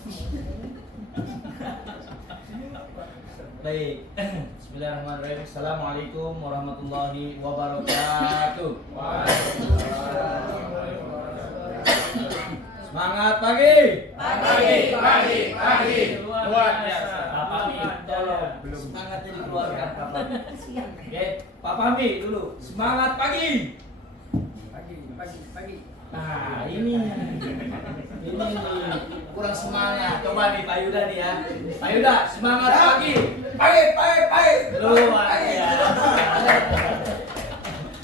Baik, Bismillahirrahmanirrahim. Assalamualaikum warahmatullahi wabarakatuh. Semangat pagi. Pagi. Luar biasa. Pak Fahmi, tolong semangatnya dikeluarkan Pak Fahmi. Oke, Pak Fahmi dulu. Semangat pagi. Pagi. Nah, ini kurang semangat. Coba nih Pak Yuda nih ya. Pak Yuda, semangat pagi. Pagi. Luar biasa.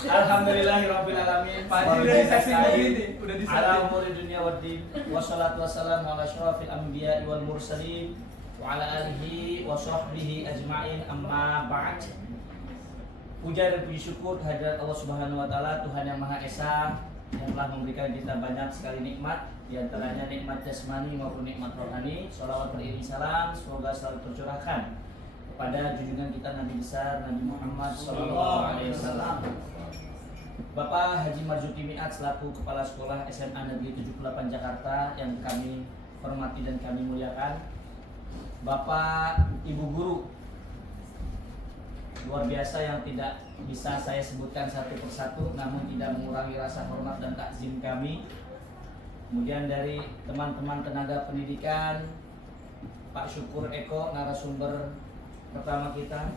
Alhamdulillahirabbil alamin. Udah Ala umuri dunya waddin. Wassalatu wassalamu ala asyrafil anbiya'i wal mursalin wa ala alihi wa sahbihi ajmain, amma ba'd. Puja dan puji syukur kehadirat Allah Subhanahu wa taala, Tuhan yang Maha Esa, yang telah memberikan kita banyak sekali nikmat, di antaranya nikmat jasmani maupun nikmat rohani. Shalawat beriring salam semoga selalu tercurahkan kepada junjungan kita Nabi besar Nabi Muhammad SAW. Bapak Haji Marzuki Mi'at selaku Kepala Sekolah SMA Negeri 78 Jakarta yang kami hormati dan kami muliakan. Bapak Ibu Guru luar biasa yang tidak bisa saya sebutkan satu persatu, namun tidak mengurangi rasa hormat dan takzim kami. Kemudian dari teman-teman tenaga pendidikan, Pak Syukur Eko, narasumber pertama kita,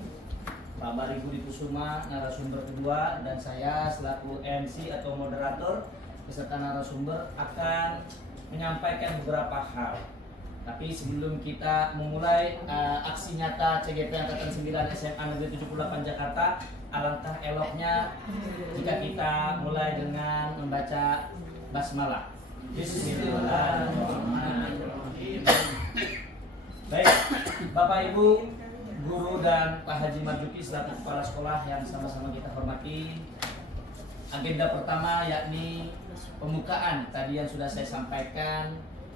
Pak Bari Budi Kusuma, narasumber kedua, dan saya selaku MC atau moderator beserta narasumber akan menyampaikan beberapa hal. Tapi sebelum kita memulai aksi nyata CGP Angkatan 9 SMA Negeri 78 Jakarta, alangkah eloknya jika kita mulai dengan membaca basmalah. Bismillahirrahmanirrahim. Baik, Bapak Ibu Guru dan Pak Haji Marzuki selaku kepala sekolah yang sama-sama kita hormati. Agenda pertama yakni pembukaan tadi yang sudah saya sampaikan.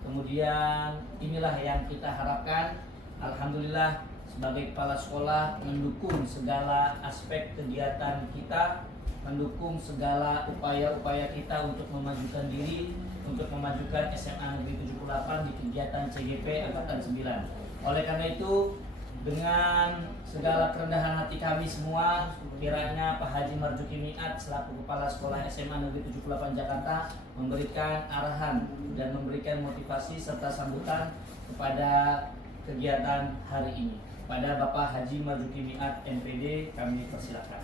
Kemudian inilah yang kita harapkan. Alhamdulillah sebagai kepala sekolah mendukung segala aspek kegiatan kita, mendukung segala upaya-upaya kita untuk memajukan diri, untuk memajukan SMA Negeri 78 di kegiatan CGP Angkatan 9. Oleh karena itu, dengan segala kerendahan hati kami semua, kiranya Pak Haji Marzuki Mi'at selaku Kepala Sekolah SMA Negeri 78 Jakarta memberikan arahan dan memberikan motivasi serta sambutan kepada kegiatan hari ini. Pada Bapak Haji Marzuki Mi'at MPD kami persilakan.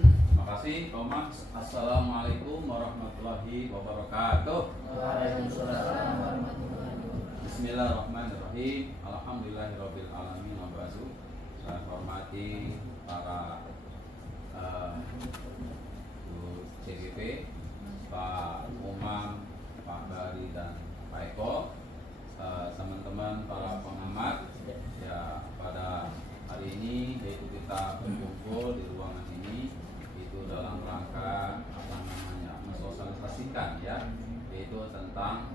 Terima kasih, Thomas. Assalamualaikum warahmatullahi wabarakatuh. Waalaikumsalam warahmatullahi wabarakatuh. Bismillahirrahmanirrahim. Alhamdulillahirabbil alamin. Saya hormati para CGP, Pak Umam, Pak Bari dan Pak Eko, teman-teman para pengamat. Ya, pada hari ini yaitu kita berkumpul di ruangan ini itu dalam rangka mensosialisasikan ya, yaitu tentang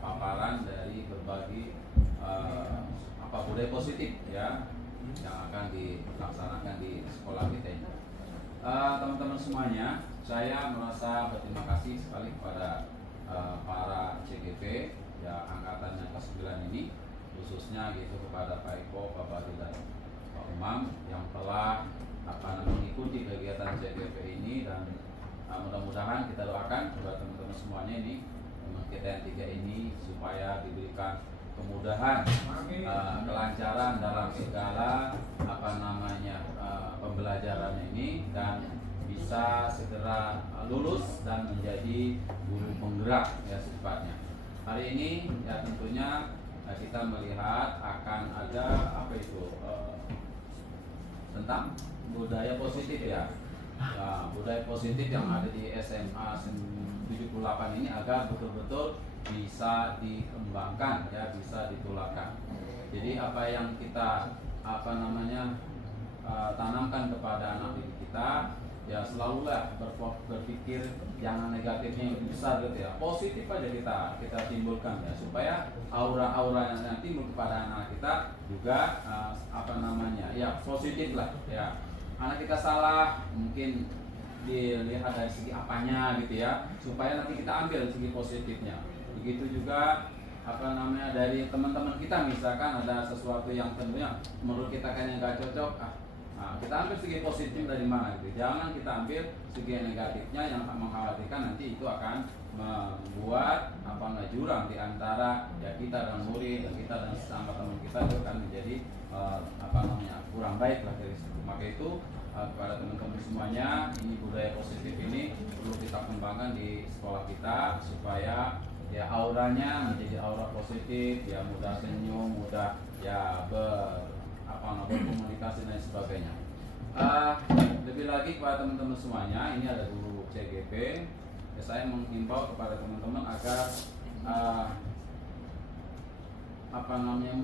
paparan dari berbagai budaya positif ya yang akan dilaksanakan di sekolah kita ini. Teman-teman semuanya, saya merasa berterima kasih sekali kepada para CGP ya angkatan yang ke-9 ini, khususnya gitu kepada Pak Eko, Pak Bari dan Pak Umam yang telah mengikuti kegiatan CGP ini, dan mudah-mudahan kita doakan kepada teman-teman semuanya ini, teman kita yang 3 ini, supaya diberikan kemudahan, kelancaran dalam segala pembelajaran ini, dan bisa segera lulus dan menjadi guru penggerak ya sifatnya. Hari ini ya tentunya kita melihat akan ada tentang budaya positif ya. Budaya positif yang ada di SMA 78 ini agar betul-betul bisa dikembangkan ya, bisa ditulakan. Jadi apa yang kita tanamkan kepada anak didik kita ya, selalulah berpikir jangan negatifnya yang lebih besar gitu ya, positif aja kita timbulkan ya, supaya aura-aura yang timbul kepada anak kita juga ya positif lah ya. Anak kita salah mungkin dilihat dari segi apanya gitu ya, supaya nanti kita ambil segi positifnya. Begitu juga dari teman-teman kita, misalkan ada sesuatu yang tentunya menurut kita kan yang nggak cocok, kita ambil segi positif dari mana gitu. Jangan kita ambil segi negatifnya yang mengkhawatirkan nanti itu akan membuat jurang di antara ya kita dan murid dan kita dan sesama teman kita, itu akan menjadi kurang baik lah dari situ. Maka itu kepada teman-teman semuanya, ini budaya positif ini perlu kita kembangkan di sekolah kita supaya ya auranya menjadi aura positif, ya mudah senyum, mudah ya berkomunikasi dan sebagainya. Lebih lagi kepada teman-teman semuanya, ini ada guru CGP, ya, saya menghimbau kepada teman-teman agar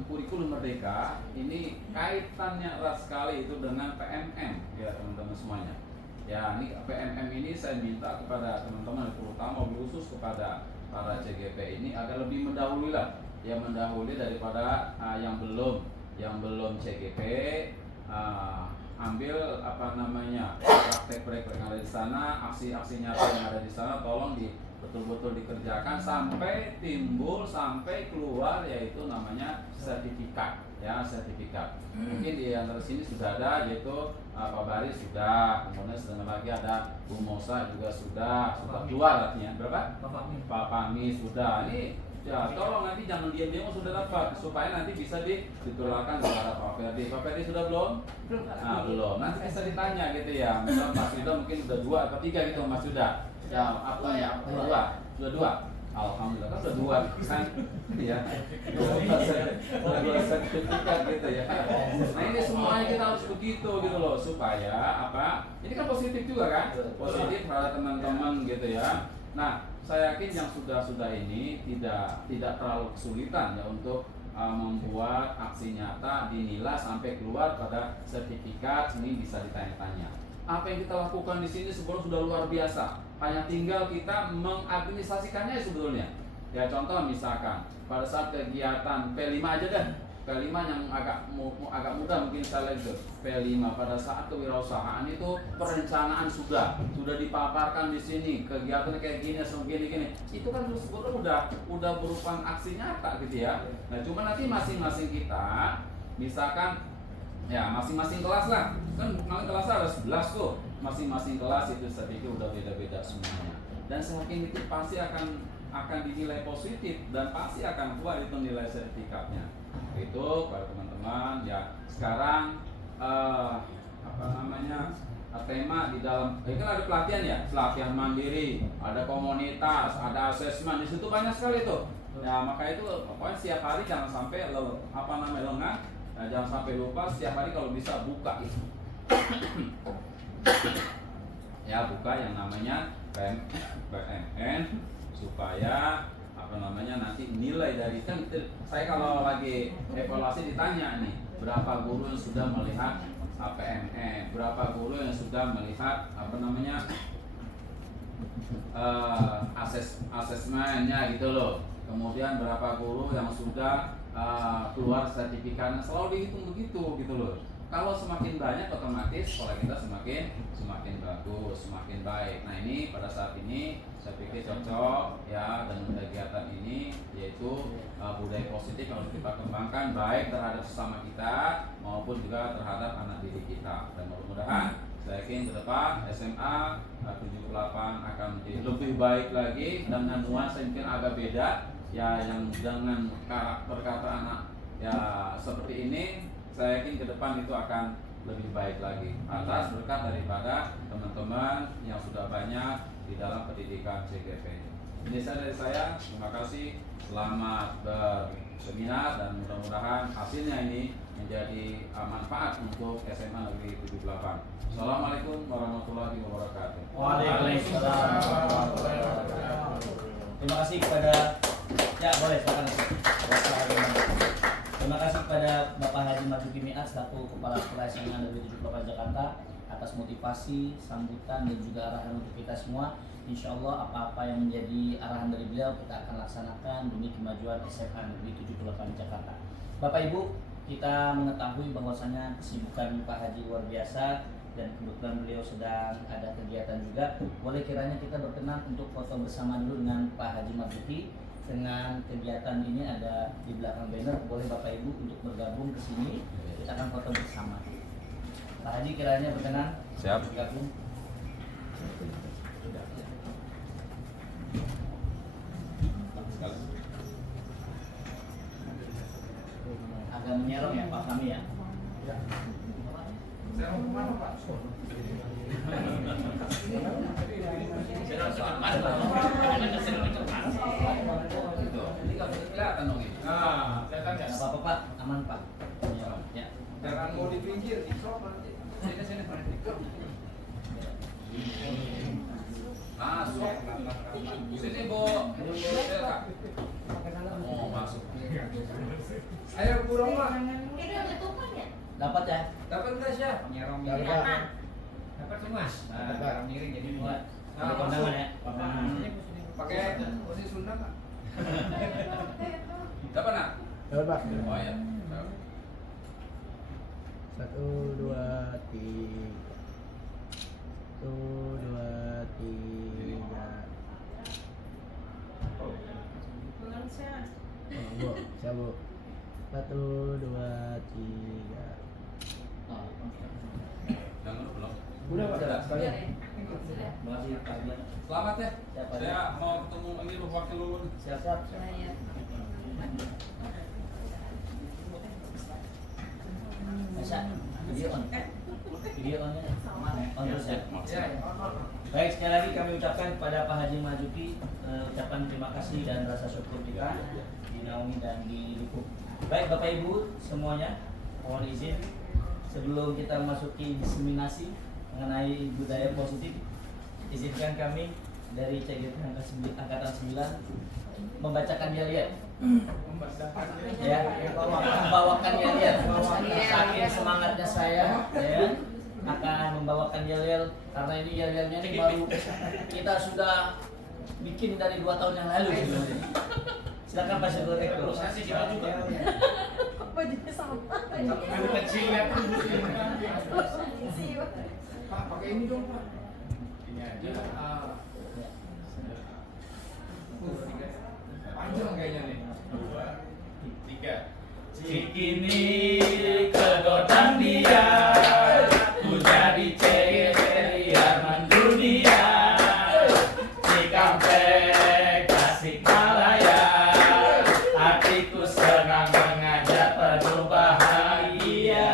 kurikulum merdeka ini kaitannya erat sekali itu dengan PMM ya teman-teman semuanya. Ya, ini PMM ini saya minta kepada teman-teman, terutama khusus kepada para CGP ini agar lebih mendahului lah, ya mendahului daripada yang belum CGP, ambil praktek-praktek yang ada di sana, aksi-aksi nyata yang ada di sana, tolong betul-betul dikerjakan sampai timbul, sampai keluar, yaitu namanya sertifikat, ya sertifikat. Mungkin di antara sini sudah ada, yaitu Pak Baris sudah, kemudian sedang lagi ada Bu Mosa juga sudah keluar artinya. Berapa? Pak Fahmi sudah. Ini ya tolong nanti jangan diam-diam sudah dapat, supaya nanti bisa ditularkan kepada Pak Ferdi. Pak Ferdi sudah belum? Belum. Nanti bisa ditanya gitu ya. Misal Mas Yuda mungkin sudah 2 atau 3 gitu Mas Yuda. Ya sudah 2. Alhamdulillah kan sudah 2 kan, ya. Dua sertifikat gitu ya. Nah ini semuanya kita harus begitu gitu loh, supaya ini kan positif juga kan, positif pada teman-teman gitu ya. Nah saya yakin yang sudah ini tidak terlalu kesulitan ya untuk membuat aksi nyata dinilai sampai keluar pada sertifikat. Ini bisa ditanya-tanya. Apa yang kita lakukan di sini sebelum sudah luar biasa. Hanya tinggal kita mengadministrasikannya sebetulnya. Ya contoh misalkan pada saat kegiatan P5 aja deh. P5 yang agak mudah mungkin saya lihat itu. P5 pada saat kewirausahaan itu perencanaan sudah dipaparkan di sini, kegiatannya kayak gini, gini. Itu kan sebetulnya udah berupa aksi nyata gitu ya. Nah cuma nanti masing-masing kita, misalkan ya masing-masing kelas lah, kan kelas ada 11 tuh, masing-masing kelas itu saya pikir udah beda-beda semuanya, dan saya yakin itu pasti akan dinilai positif dan pasti akan keluar itu nilai sertifikatnya. Itu para teman-teman ya. Sekarang tema di dalam kan ada pelatihan ya, pelatihan mandiri, ada komunitas, ada asesmen, di situ banyak sekali tuh ya. Maka itu pokoknya setiap hari jangan sampai lengah. Nah, jangan sampai lupa setiap hari kalau bisa buka itu. Ya buka yang namanya PMN supaya nanti nilai dari kan saya kalau lagi evaluasi ditanya nih berapa guru yang sudah melihat PMN, berapa guru yang sudah melihat asesmennya gitu loh. Kemudian berapa guru yang sudah keluar sertifikatnya, selalu dihitung begitu gitu loh. Kalau semakin banyak otomatis sekolah kita semakin bagus, semakin baik. Nah ini pada saat ini saya pikir cocok ya dengan kegiatan ini, yaitu budaya positif yang harus kita kembangkan baik terhadap sesama kita maupun juga terhadap anak didik kita. Dan mudah-mudahan saya yakin ke depan SMA 78 akan menjadi lebih baik lagi dengan nuansa mungkin agak beda ya, yang dengan karakter anak ya seperti ini. Saya yakin ke depan itu akan lebih baik lagi atas berkat daripada teman-teman yang sudah banyak di dalam pendidikan CGP. Ini dari saya, terima kasih, selamat berseminar dan mudah-mudahan hasilnya ini menjadi manfaat untuk SMA Negeri 78. Assalamualaikum warahmatullahi wabarakatuh. Waalaikumsalam warahmatullahi wabarakatuh. Terima kasih kepada boleh silakan. Terima kasih kepada Bapak Haji Marzuki Mi'at selaku Kepala Sekolah SMA Negeri 78 Jakarta atas motivasi, sambutan dan juga arahan untuk kita semua. Insya Allah apa-apa yang menjadi arahan dari beliau kita akan laksanakan demi kemajuan SMA Negeri 78 Jakarta. Bapak Ibu, kita mengetahui bahwasanya kesibukan Pak Haji luar biasa dan kebetulan beliau sedang ada kegiatan juga. Boleh kiranya kita berkenan untuk foto bersama dulu dengan Pak Haji Marzuki. dengan kegiatan ini ada di belakang banner, boleh Bapak Ibu untuk bergabung ke sini. Kita akan foto bersama. Pak Haji kiranya berkenan Siap. bergabung. Agak menyerong ya Pak kami ya. Saya mau kemana Pak? Kelihatan dong ini. Nah, kelihatan Nggak nggak? apa-apa Pak, aman Pak. Ya. Jangan mau di pinggir, di sok nanti. Sini. Masuk. Sini, Bu. Oh, masuk. Saya kurang Pak. Dapat ya? Dapat nggak sih? Dapat semua. Nah, miring jadi dua. Ada kondangan ya? Pakai posisi Sunda Pak. Dapat nak? Dapat Pak. Oh ya. 1, 2, 3. 1, 2, 3. Oh, Bu, siap Bu. 1, 2, 3. Oh, oke. Jangan belum. Udah Pak. Sudah. Sekalian. Terima kasih Pak Haji. Selamat ya. Siap, Pak. Saya mau ketemu ini wakil lulun. Siap-siap. Bisa video on. Video on ya. On terus ya. Ya. Baik, sekali lagi kami ucapkan kepada Pak Haji Majuki ucapan terima kasih dan rasa syukur kita dinaungi dan didukung. Baik Bapak Ibu semuanya, mohon izin sebelum kita memasuki diseminasi mengenai budaya positif, izinkan kami dari CGT Angkatan 9 membacakan yel-yel. Ya, membawakan yel-yel. Saking semangatnya saya, ya, akan membawakan yel-yel karena ini yel-yelnya ini baru kita sudah bikin dari 2 tahun yang lalu sebenarnya. Silakan Pak Syukur Eko. Saya kira juga. Apa jadi sama? Anak kecil ya. Pak, pakai ini dong Pak. Ini aja. Panjang kayaknya nih. 2, 3. Cikini kegodang dia, ku jadi ceria mendunia. Cikampek Tasikmalaya, hatiku senang mengajak penuh bahagia.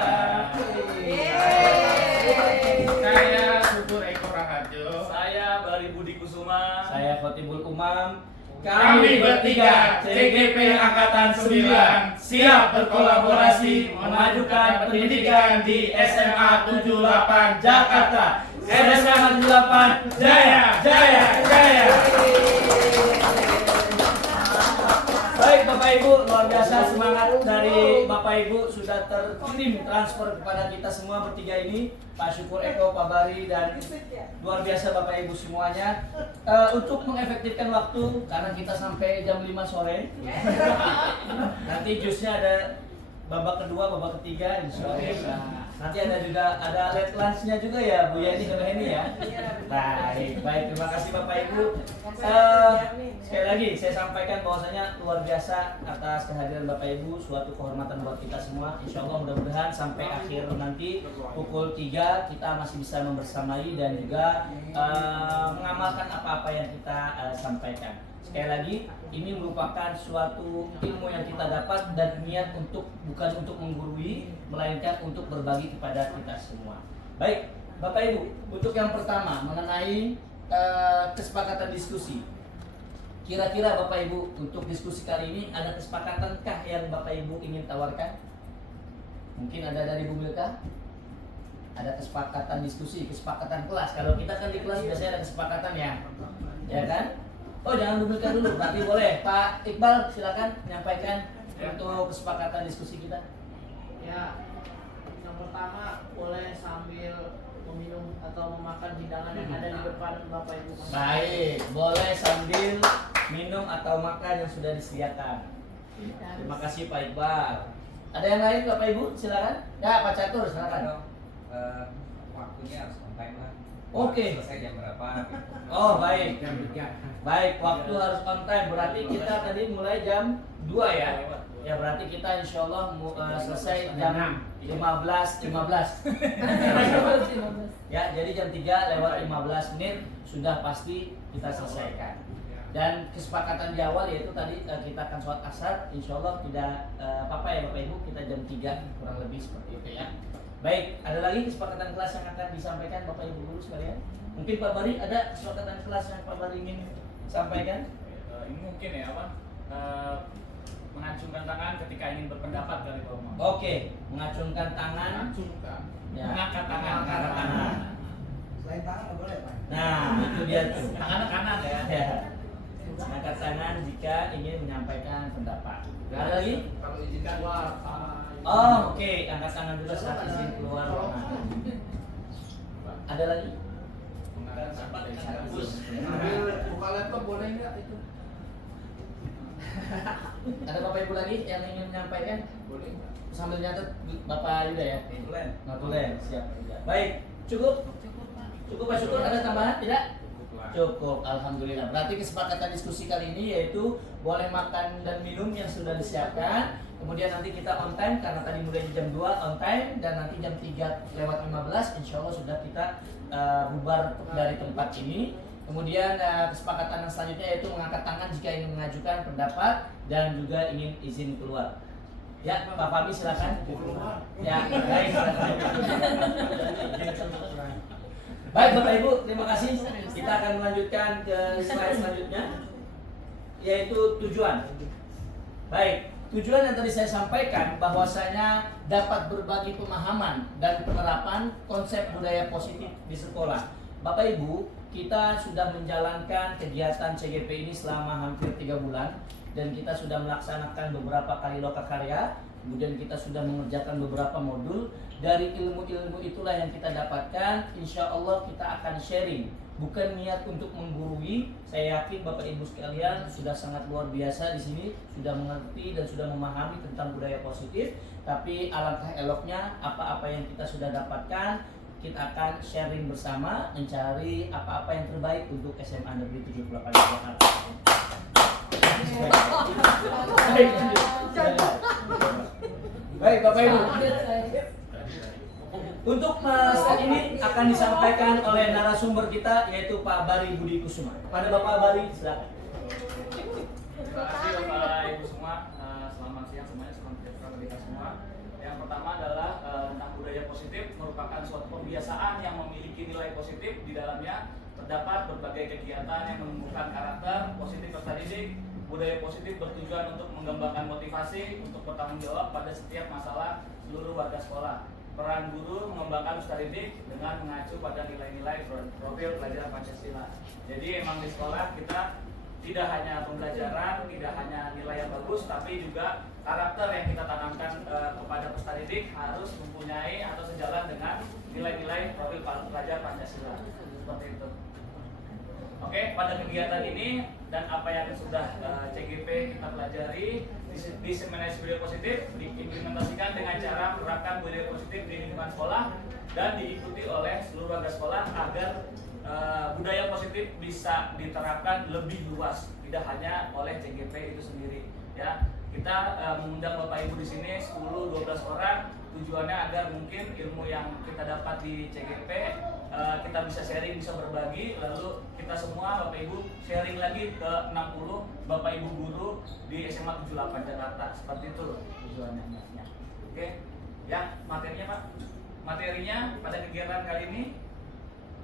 Saya Syukur Eko Raharjo. Saya Bari Budi Kusuma. Saya Khotibul Umam. Kami bertiga, CGP Angkatan 9, siap berkolaborasi memajukan pendidikan di SMA 78 Jakarta. SMA 78 Jaya, jaya, jaya. Baik Bapak Ibu, luar biasa semangat dari Bapak Ibu sudah terkirim transfer kepada kita semua bertiga ini, Pak Syukur Eko, Pak Bari, dan luar biasa Bapak Ibu semuanya. Untuk mengefektifkan waktu karena kita sampai jam 5 sore. Nanti jusnya ada babak kedua, babak ketiga insya Allah. Nanti ada juga late lunch-nya juga ya Bu Yani sama Heni ya. Baik, terima kasih Bapak Ibu. Sekali lagi saya sampaikan bahwasanya luar biasa atas kehadiran Bapak Ibu, suatu kehormatan buat kita semua. Insya Allah mudah-mudahan sampai akhir nanti pukul 3 kita masih bisa membersamai dan juga mengamalkan apa-apa yang kita sampaikan. Sekali lagi, ini merupakan suatu ilmu yang kita dapat dan niat bukan untuk menggurui, melainkan untuk berbagi kepada kita semua. Baik, Bapak Ibu, untuk yang pertama mengenai kesepakatan diskusi. Kira-kira Bapak Ibu untuk diskusi kali ini ada kesepakatankah yang Bapak Ibu ingin tawarkan? Mungkin ada dari Bu Milka? Ada kesepakatan diskusi, kesepakatan kelas. Kalau kita kan di kelas biasanya ada kesepakatan ya kan? Oh jangan Bu Milka dulu, berarti boleh. Pak Iqbal silakan menyampaikan untuk kesepakatan diskusi kita. Ya, yang pertama boleh sambil meminum atau memakan hidangan yang ada di depan Bapak Ibu. Baik, boleh sambil minum atau makan yang sudah disediakan. Terima kasih Pak Iqbal. Ada yang lain Bapak Ibu silakan. Ya Pak Catur silakan. Waktunya harus on time lah. Oke. Selesai jam berapa? Oh, baik. Jam 3. Baik, waktu harus on time. Berarti kita tadi mulai jam 2 ya. Ya berarti kita insya Allah selesai jam 15.15. Ya, jadi jam 3 lewat 15 menit sudah pasti kita selesaikan. Dan kesepakatan di awal yaitu tadi kita akan sholat asar, insya Allah tidak apa-apa ya Bapak Ibu, kita jam 3 kurang lebih seperti itu ya. Baik, ada lagi kesepakatan kelas yang akan disampaikan Bapak Ibu guru sekalian? Mungkin Pak Bari ada kesepakatan kelas yang Pak Bari ingin sampaikan? Ini mungkin ya apa mengacungkan tangan ketika ingin berpendapat kali Pak Umar. Oke, mengacungkan tangan, Acungkan. ya. Mengangkat tangan. Mengangkat tangan. Selain tangan nggak boleh, Pak. Nah, itu dia tuh. Tangannya kanan ya. Ya. Mengangkat tangan jika ingin menyampaikan pendapat. Ada lagi? Kalau izin keluar, Oh, oke, angkat tangan juga saat izin keluar ruangan. Ada lagi? Ambil buka laptop boleh nggak itu? Ada Bapak Ibu lagi yang ingin menyampaikan? Boleh nggak? Sambil nyatet Bapak Yuda ya? Boleh. Notulen, siap. Baik, cukup? Cukup Pak Syukur, ada tambahan? Tidak? Cukup, Alhamdulillah. Berarti kesepakatan diskusi kali ini yaitu boleh makan dan minum yang sudah disiapkan. Kemudian nanti kita on time karena tadi mulai jam 2 on time dan nanti jam 3 lewat 15 insya Allah sudah kita bubar dari tempat ini. Kemudian kesepakatan yang selanjutnya yaitu mengangkat tangan jika ingin mengajukan pendapat dan juga ingin izin keluar. Ya, Pak Fahmi silakan. Ya, baik silakan. Baik Bapak Ibu, terima kasih. Kita akan melanjutkan ke slide selanjutnya yaitu tujuan. Baik, tujuan yang tadi saya sampaikan bahwasanya dapat berbagi pemahaman dan penerapan konsep budaya positif di sekolah. Bapak Ibu, kita sudah menjalankan kegiatan CGP ini selama hampir 3 bulan dan kita sudah melaksanakan beberapa kali lokakarya. Kemudian kita sudah mengerjakan beberapa modul. Dari ilmu-ilmu itulah yang kita dapatkan. Insya Allah kita akan sharing. Bukan niat untuk menggurui. Saya yakin Bapak Ibu sekalian sudah sangat luar biasa di sini, sudah mengerti dan sudah memahami tentang budaya positif. Tapi alangkah eloknya apa-apa yang kita sudah dapatkan, kita akan sharing bersama, mencari apa-apa yang terbaik untuk SMA Negeri 78 Jakarta. Baik Bapak Ibu. Untuk saat ini akan disampaikan oleh narasumber kita yaitu Pak Bari Budi Kusuma. Pada Bapak Bari, silakan. Terima kasih Bapak Ibu semua. Selamat siang semuanya, selamat sejahtera bagi kita semua. Yang pertama adalah tentang budaya positif merupakan suatu kebiasaan yang memiliki nilai positif di dalamnya. Terdapat berbagai kegiatan yang menumbuhkan karakter positif peserta didik. Budaya positif bertujuan untuk mengembangkan motivasi untuk bertanggung jawab pada setiap masalah seluruh warga sekolah. Peran guru mengembangkan peserta didik dengan mengacu pada nilai-nilai profil pelajaran Pancasila. Jadi emang di sekolah kita tidak hanya pembelajaran, tidak hanya nilai yang bagus, tapi juga karakter yang kita tanamkan kepada peserta didik harus mempunyai atau sejalan dengan nilai-nilai profil pelajar Pancasila. Seperti itu. Oke, pada kegiatan ini dan apa yang sudah CGP kita pelajari, diseminasi budaya positif diimplementasikan dengan cara menerapkan budaya positif di lingkungan sekolah dan diikuti oleh seluruh warga sekolah agar budaya positif bisa diterapkan lebih luas, tidak hanya oleh CGP itu sendiri. Ya, kita mengundang Bapak Ibu di sini 10-12 orang. Tujuannya agar mungkin ilmu yang kita dapat di CGP kita bisa sharing, bisa berbagi, lalu kita semua Bapak Ibu sharing lagi ke 60 Bapak Ibu guru di SMA 78 Jakarta. Seperti itu tujuannya. Oke, ya materinya Pak. Materinya pada kegiatan kali ini,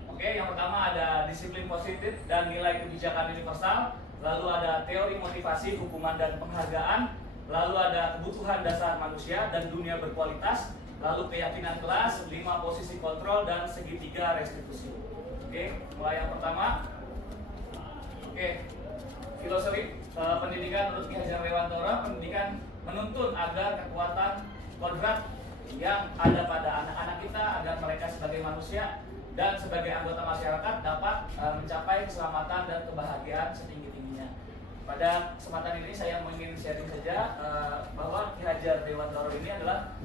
oke, yang pertama ada disiplin positif dan nilai kebijakan universal, lalu ada teori motivasi, hukuman dan penghargaan, lalu ada kebutuhan dasar manusia dan dunia berkualitas, lalu keyakinan kelas, 5 posisi kontrol, dan segitiga restitusi. Oke, mulai yang pertama. Oke, filosofi pendidikan menurut Ki Hajar Dewantara, pendidikan menuntun agar kekuatan kodrat yang ada pada anak-anak kita agar mereka sebagai manusia dan sebagai anggota masyarakat dapat mencapai keselamatan dan kebahagiaan setinggi-tingginya. Pada kesempatan ini saya ingin sharing saja bahwa Ki Hajar Dewantara ini adalah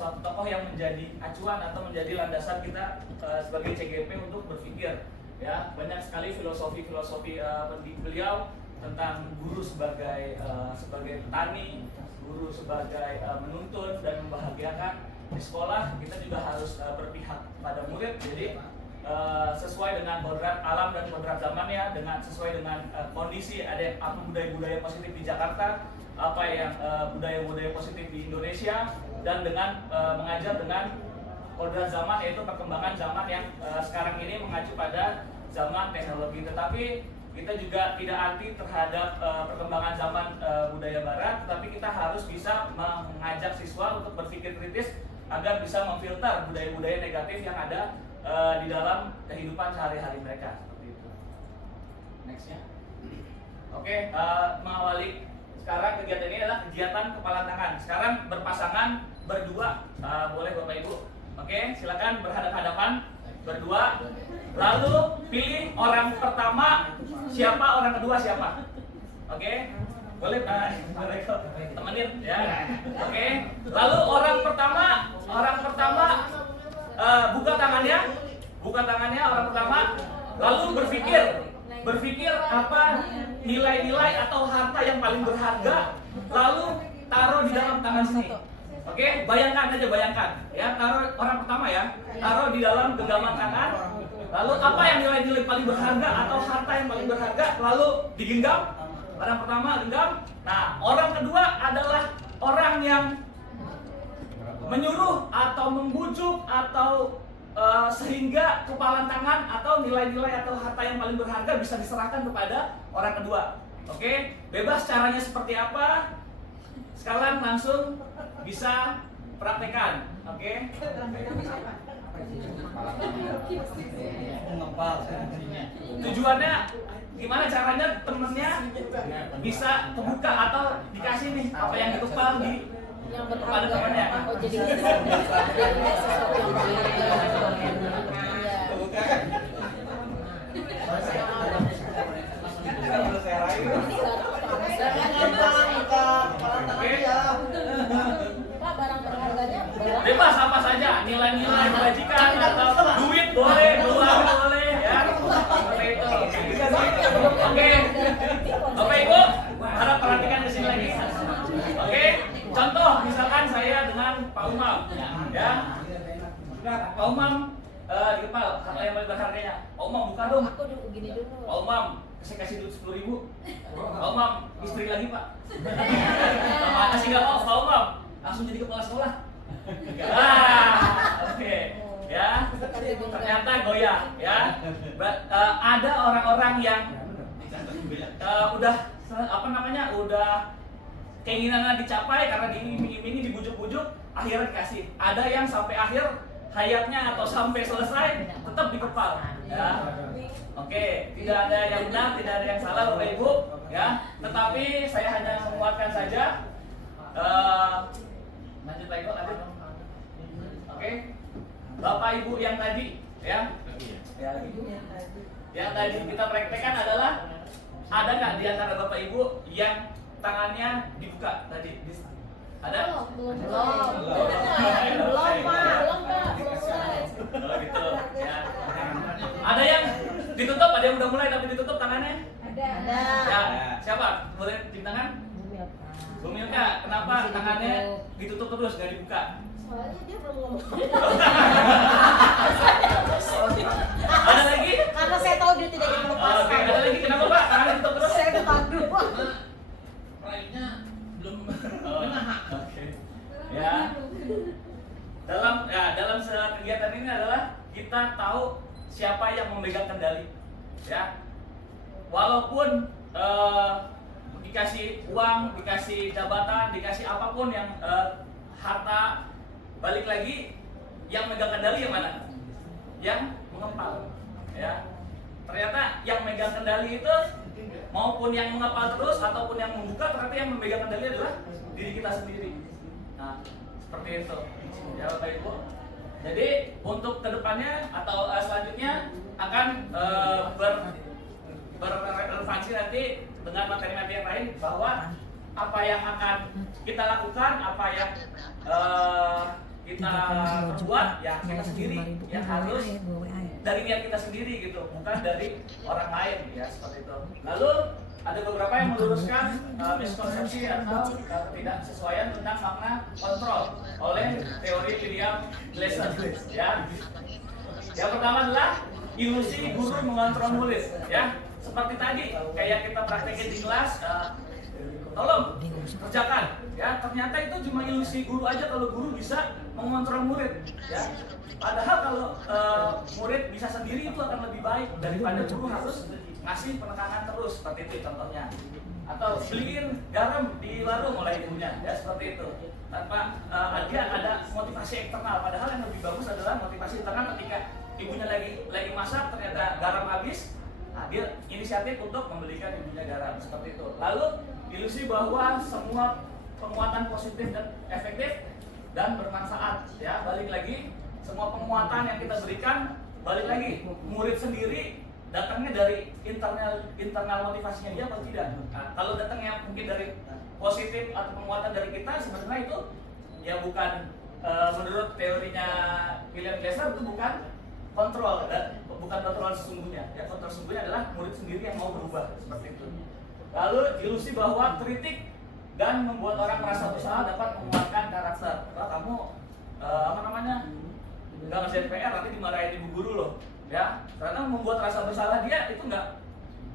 suatu tokoh yang menjadi acuan atau menjadi landasan kita sebagai CGP untuk berpikir. Ya, banyak sekali filosofi beliau tentang guru sebagai petani, guru sebagai menuntun dan membahagiakan. Di sekolah kita juga harus berpihak pada murid, jadi sesuai dengan kodrat alam dan kodrat zamannya, sesuai dengan kondisi ada apa budaya-budaya positif di Jakarta, apa yang budaya-budaya positif di Indonesia, dan dengan mengajar dengan kodrat zaman, yaitu perkembangan zaman yang sekarang ini mengacu pada zaman teknologi. Tetapi kita juga tidak anti terhadap perkembangan zaman budaya barat, tetapi kita harus bisa mengajak siswa untuk berpikir kritis agar bisa memfilter budaya-budaya negatif yang ada di dalam kehidupan sehari-hari mereka, seperti itu. Nextnya, oke, mengawali sekarang kegiatan ini adalah kegiatan kepala tangan. Sekarang berpasangan berdua, boleh Bapak Ibu. Oke, silakan berhadap-hadapan berdua. Lalu pilih orang pertama siapa, orang kedua siapa. Oke, boleh boleh temenin ya. Oke, lalu orang pertama buka tangannya orang pertama, lalu berpikir apa nilai-nilai atau harta yang paling berharga, lalu taruh di dalam tangan sini. Oke, bayangkan ya, taruh orang pertama ya, taruh di dalam genggaman tangan. Lalu apa yang nilai-nilai paling berharga atau harta yang paling berharga, lalu digenggam. Orang pertama genggam. Nah, orang kedua adalah orang yang menyuruh atau membujuk atau sehingga kepalan tangan atau nilai-nilai atau harta yang paling berharga bisa diserahkan kepada orang kedua. Oke, bebas caranya seperti apa. Sekarang langsung bisa praktekan. Oke. Tujuannya gimana caranya temennya bisa kebuka atau dikasih nih apa yang dikepal di kepada temannya. Oh, jadi jadinya sesuatu yang Pak, barang berharganya bebas apa saja, nilai-nilai kebajikan atau duit boleh, dolar boleh ya. Seperti itu. Oke. Bapak Ibu, harap perhatikan di sini lagi. Oke. Contoh misalkan saya dengan Pak Umam ya. Pak Umam di kepal harta yang paling berharganya. Pak Umam buka dong. aku dulu gini dulu. Pak Umam, saya kasih duit 10.000. Pak Umam, istri lagi Pak. Kasih nggak mau Pak Umam, langsung jadi kepala sekolah. Oke. Ya, ternyata goyah ya. Ada orang-orang yang udah udah keinginannya dicapai karena diiming-imingi, dibujuk-bujuk, akhirnya dikasih. Ada yang sampai akhir hayatnya atau sampai selesai tetap dikepal ya. Oke, tidak ada yang benar, tidak ada yang salah Bapak Ibu ya. Tetapi saya hanya menguatkan saja. Lanjut lagi kok, lanjut. Oke. Bapak Ibu yang tadi ya. Ya lagi. Yang tadi kita praktekkan adalah ada nggak di antara Bapak Ibu yang tangannya dibuka tadi? Ada? Belum, Oh gitu ya. Ada yang ditutup, ada yang udah mulai tapi ditutup tangannya? Ada. Ya, siapa? Boleh cium tangan? Bu Milka, kenapa tangannya ditutup terus nggak dibuka? Soalnya dia belum ngomong. Ada lagi? Karena saya tahu dia tidak ingin Oke, melepaskan. ada lagi kenapa Pak? Tangannya ditutup terus? Saya udah tahu dulu. Raihnya belum Oke. Ya. Dalam kegiatan ini adalah kita tahu siapa yang memegang kendali. Ya. Walaupun dikasih uang, dikasih jabatan, dikasih apapun yang harta, balik lagi yang megang kendali yang mana? Yang mengepal. Ya. Ternyata yang megang kendali itu maupun yang mengepal terus ataupun yang membuka, ternyata yang memegang kendali adalah diri kita sendiri. Nah, seperti itu. Ya Bapak Ibu. Jadi untuk kedepannya atau selanjutnya akan berrelevansi nanti dengan materi-materi yang lain bahwa apa yang akan kita lakukan, apa yang kita perbuat ya kita sendiri yang harus dari niat kita sendiri gitu, bukan dari orang lain ya, seperti itu. Lalu ada beberapa yang meluruskan miskonsepsi atau ketidaksesuaian tentang makna kontrol oleh teori William Glasser ya. Yang pertama adalah ilusi guru mengontrol murid ya. Seperti tadi kayak kita praktekin di kelas, tolong kerjakan ya, ternyata itu cuma ilusi guru aja kalau guru bisa mengontrol murid ya. Padahal kalau murid bisa sendiri itu akan lebih baik daripada guru harus ngasih penekanan terus, seperti itu contohnya. Atau beliin garam di warung oleh ibunya ya, seperti itu. Tanpa dia ada motivasi eksternal, padahal yang lebih bagus adalah motivasi internal. Ketika ibunya lagi masak ternyata garam habis, nah dia inisiatif untuk membelikan ibunya garam, seperti itu. Lalu ilusi bahwa semua penguatan positif dan efektif dan bermanfaat ya, balik lagi semua penguatan yang kita berikan, balik lagi murid sendiri datangnya dari internal motivasinya dia atau tidak. Nah, kalau datangnya mungkin dari positif atau penguatan dari kita, sebenarnya itu ya bukan menurut teorinya William Glasser itu bukan kontrol, dan bukan kontrol sesungguhnya ya. Kontrol sesungguhnya adalah murid sendiri yang mau berubah, seperti itu. Lalu ilusi bahwa kritik dan membuat orang merasa bersalah dapat menguatkan karakter. Kalau kamu nggak ngerjain PR nanti dimarahin ibu guru loh ya, karena membuat rasa bersalah dia itu nggak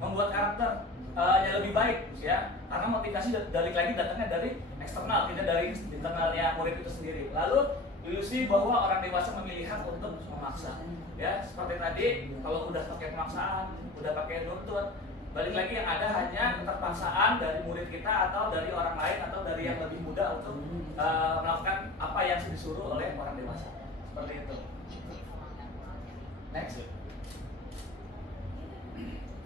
membuat karakter yang lebih baik ya, karena motivasi balik lagi datangnya dari eksternal, tidak dari internalnya murid itu sendiri. Lalu ilusi bahwa orang dewasa memilih hak untuk memaksa ya, seperti tadi kalau udah pakai pemaksaan, udah pakai nuntut, balik lagi yang ada hanya keterpaksaan dari murid kita atau dari orang lain atau dari yang lebih muda untuk melakukan apa yang disuruh oleh orang dewasa, seperti itu. Next.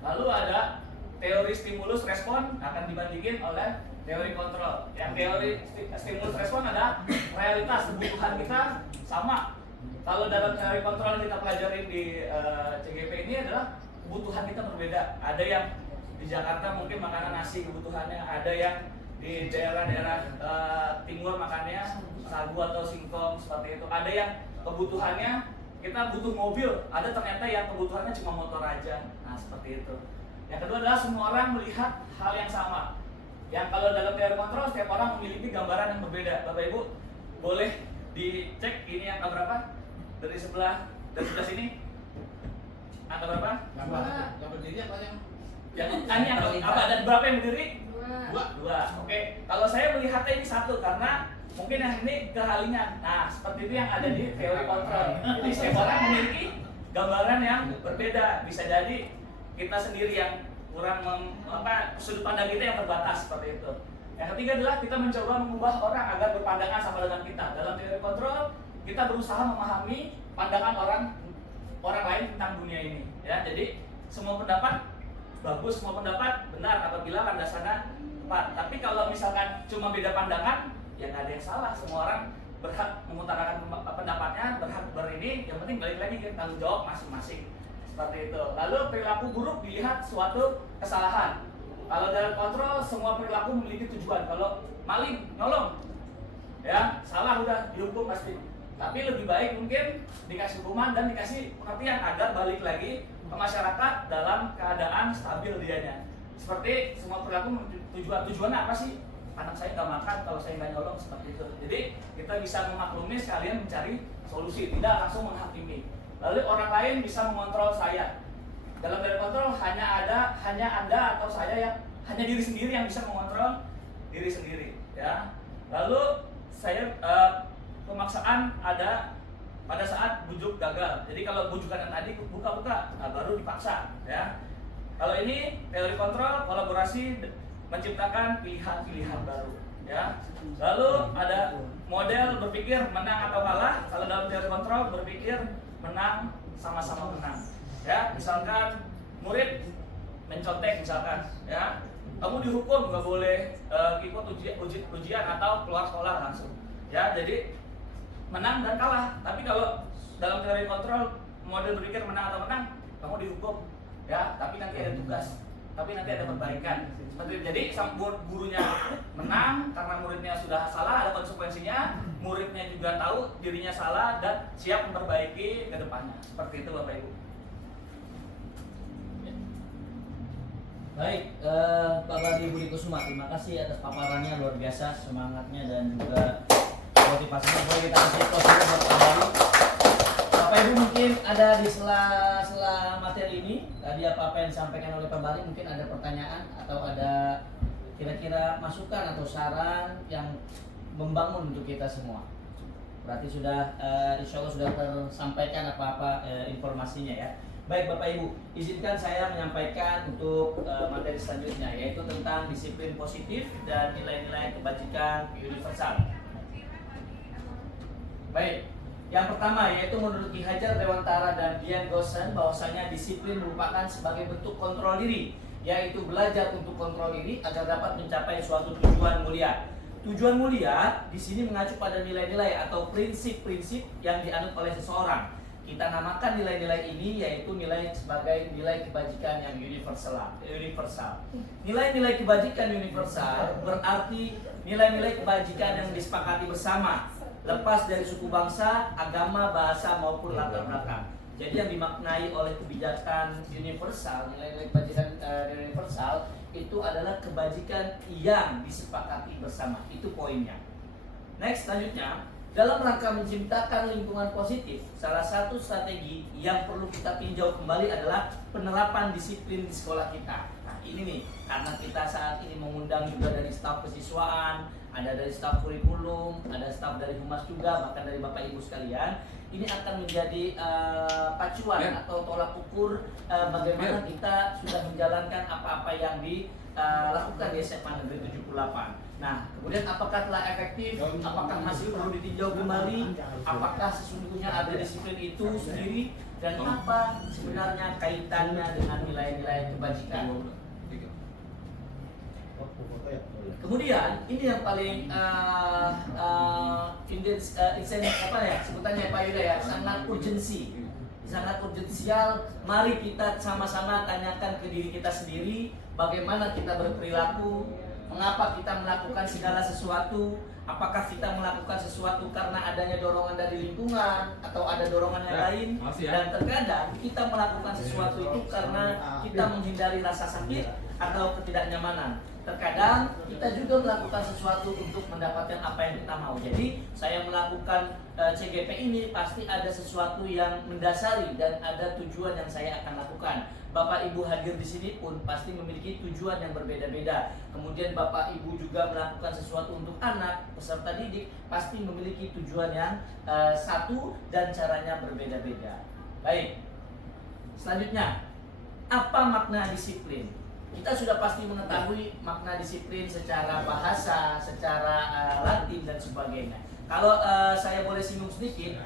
Lalu ada teori stimulus respon akan dibandingin oleh teori kontrol. Yang teori stimulus respon ada realitas kebutuhan kita sama. Kalau dalam teori kontrol yang kita pelajari di CGP ini adalah kebutuhan kita berbeda. Ada yang di Jakarta mungkin makanan nasi kebutuhannya, ada yang di daerah-daerah timur makannya sagu atau singkong, seperti itu. Ada yang kebutuhannya kita butuh mobil, ada ternyata yang kebutuhannya cuma motor aja. Nah, seperti itu. Yang kedua adalah semua orang melihat hal yang sama. Yang kalau dalam teori kontrol setiap orang memiliki gambaran yang berbeda. Bapak Ibu boleh dicek ini angka berapa? Dari sebelah sini. Angka berapa? Gambar berdiri apa yang? Ini apa ada berapa yang berdiri? Dua. Oke. Kalau saya melihatnya ini satu karena mungkin yang ini kehalingan. Nah, seperti itu yang ada di teori kontrol. Jadi setiap orang memiliki gambaran yang berbeda. Bisa jadi kita sendiri yang kurang sudut pandang kita yang terbatas, seperti itu. Yang ketiga adalah kita mencoba mengubah orang agar berpandangan sama dengan kita. Dalam teori kontrol, kita berusaha memahami pandangan orang lain tentang dunia ini. Ya, jadi semua pendapat bagus, semua pendapat benar apabila landasannya tepat. Tapi kalau misalkan cuma beda pandangan, ya nggak ada yang salah. Semua orang berhak mengutarakan pendapatnya, berhak berini. Yang penting balik lagi ke tanggung jawab masing-masing, seperti itu. Lalu perilaku buruk dilihat suatu kesalahan. Kalau dalam kontrol semua perilaku memiliki tujuan. Kalau maling, nolong, ya salah udah dihukum pasti. Tapi lebih baik mungkin dikasih hukuman dan dikasih pengertian agar balik lagi ke masyarakat dalam keadaan stabil dianya. Seperti semua perilaku tujuannya apa sih? Anak saya nggak makan kalau saya nggak nyolong, seperti itu. Jadi kita bisa memaklumi sekalian mencari solusi, tidak langsung menghakimi. Lalu orang lain bisa mengontrol saya. Dalam teori kontrol hanya Anda atau saya yang hanya diri sendiri yang bisa mengontrol diri sendiri. Ya. Lalu saya pemaksaan ada pada saat bujuk gagal. Jadi kalau bujukan yang tadi buka-buka, nah baru dipaksa. Ya. Kalau ini teori kontrol kolaborasi menciptakan pilihan-pilihan baru, ya. Lalu ada model berpikir menang atau kalah. Kalau dalam teori kontrol berpikir menang, sama-sama menang, ya. Misalkan murid mencontek, misalkan, ya, kamu dihukum nggak boleh ikut ujian atau keluar sekolah langsung, ya. Jadi menang dan kalah. Tapi kalau dalam teori kontrol model berpikir menang atau menang, kamu dihukum, ya. Tapi nanti ada tugas, tapi nanti ada perbaikan. Jadi gurunya menang karena muridnya sudah salah, ada konsekuensinya. muridnya juga tahu dirinya salah dan siap memperbaiki ke depannya. Seperti itu Bapak Ibu. Baik, Pak Badi Budi Kusuma, terima kasih atas paparannya, luar biasa semangatnya dan juga motivasinya. Boleh kita kasih closing buat Pak Badi. Bapak Ibu mungkin ada di sela materi ini, tadi apa yang disampaikan oleh Pak Badi, mungkin ada pertanyaan atau ada kira-kira masukan atau saran yang membangun untuk kita semua. Berarti sudah insya Allah sudah tersampaikan apa-apa informasinya ya. Baik Bapak Ibu, izinkan saya menyampaikan untuk materi selanjutnya, yaitu tentang disiplin positif dan nilai-nilai kebajikan universal. Baik, yang pertama yaitu menurut Ki Hajar Dewantara dan Dian Gosen bahwasanya disiplin merupakan sebagai bentuk kontrol diri, yaitu belajar untuk kontrol diri agar dapat mencapai suatu tujuan mulia. Tujuan mulia di sini mengacu pada nilai-nilai atau prinsip-prinsip yang dianut oleh seseorang. Kita namakan nilai-nilai ini yaitu nilai sebagai nilai kebajikan yang universal. Nilai-nilai kebajikan universal berarti nilai-nilai kebajikan yang disepakati bersama, lepas dari suku bangsa, agama, bahasa maupun latar belakang. Jadi yang dimaknai oleh kebijakan universal, nilai-nilai kebajikan universal itu adalah kebajikan yang disepakati bersama. Itu poinnya. Next, selanjutnya, dalam rangka menciptakan lingkungan positif, salah satu strategi yang perlu kita tinjau kembali adalah penerapan disiplin di sekolah kita. Nah ini nih, karena kita saat ini mengundang juga dari staf kesiswaan, ada dari staf kurikulum, ada staf dari humas juga, bahkan dari Bapak Ibu sekalian. Ini akan menjadi pacuan atau tolak ukur bagaimana kita sudah menjalankan apa-apa yang dilakukan di SMA Negeri 78. Nah, kemudian apakah telah efektif? Apakah masih perlu ditinjau kembali? Apakah sesungguhnya ada disiplin itu sendiri? Dan apa sebenarnya kaitannya dengan nilai-nilai kebajikan? Kemudian ini yang paling sebutannya Pak Yuda ya, sangat urgensi, sangat urgensial. Mari kita sama-sama tanyakan ke diri kita sendiri, bagaimana kita berperilaku, mengapa kita melakukan segala sesuatu, apakah kita melakukan sesuatu karena adanya dorongan dari lingkungan atau ada dorongan yang lain, dan terkadang kita melakukan sesuatu itu karena kita menghindari rasa sakit atau ketidaknyamanan. Terkadang kita juga melakukan sesuatu untuk mendapatkan apa yang kita mau. Jadi saya melakukan CGP ini pasti ada sesuatu yang mendasari dan ada tujuan yang saya akan lakukan. Bapak Ibu hadir di sini pun pasti memiliki tujuan yang berbeda-beda. Kemudian Bapak Ibu juga melakukan sesuatu untuk anak, peserta didik, pasti memiliki tujuan yang satu dan caranya berbeda-beda. Baik, selanjutnya, apa makna disiplin? Kita sudah pasti mengetahui makna disiplin secara bahasa, secara Latin dan sebagainya. Kalau saya boleh singgung sedikit,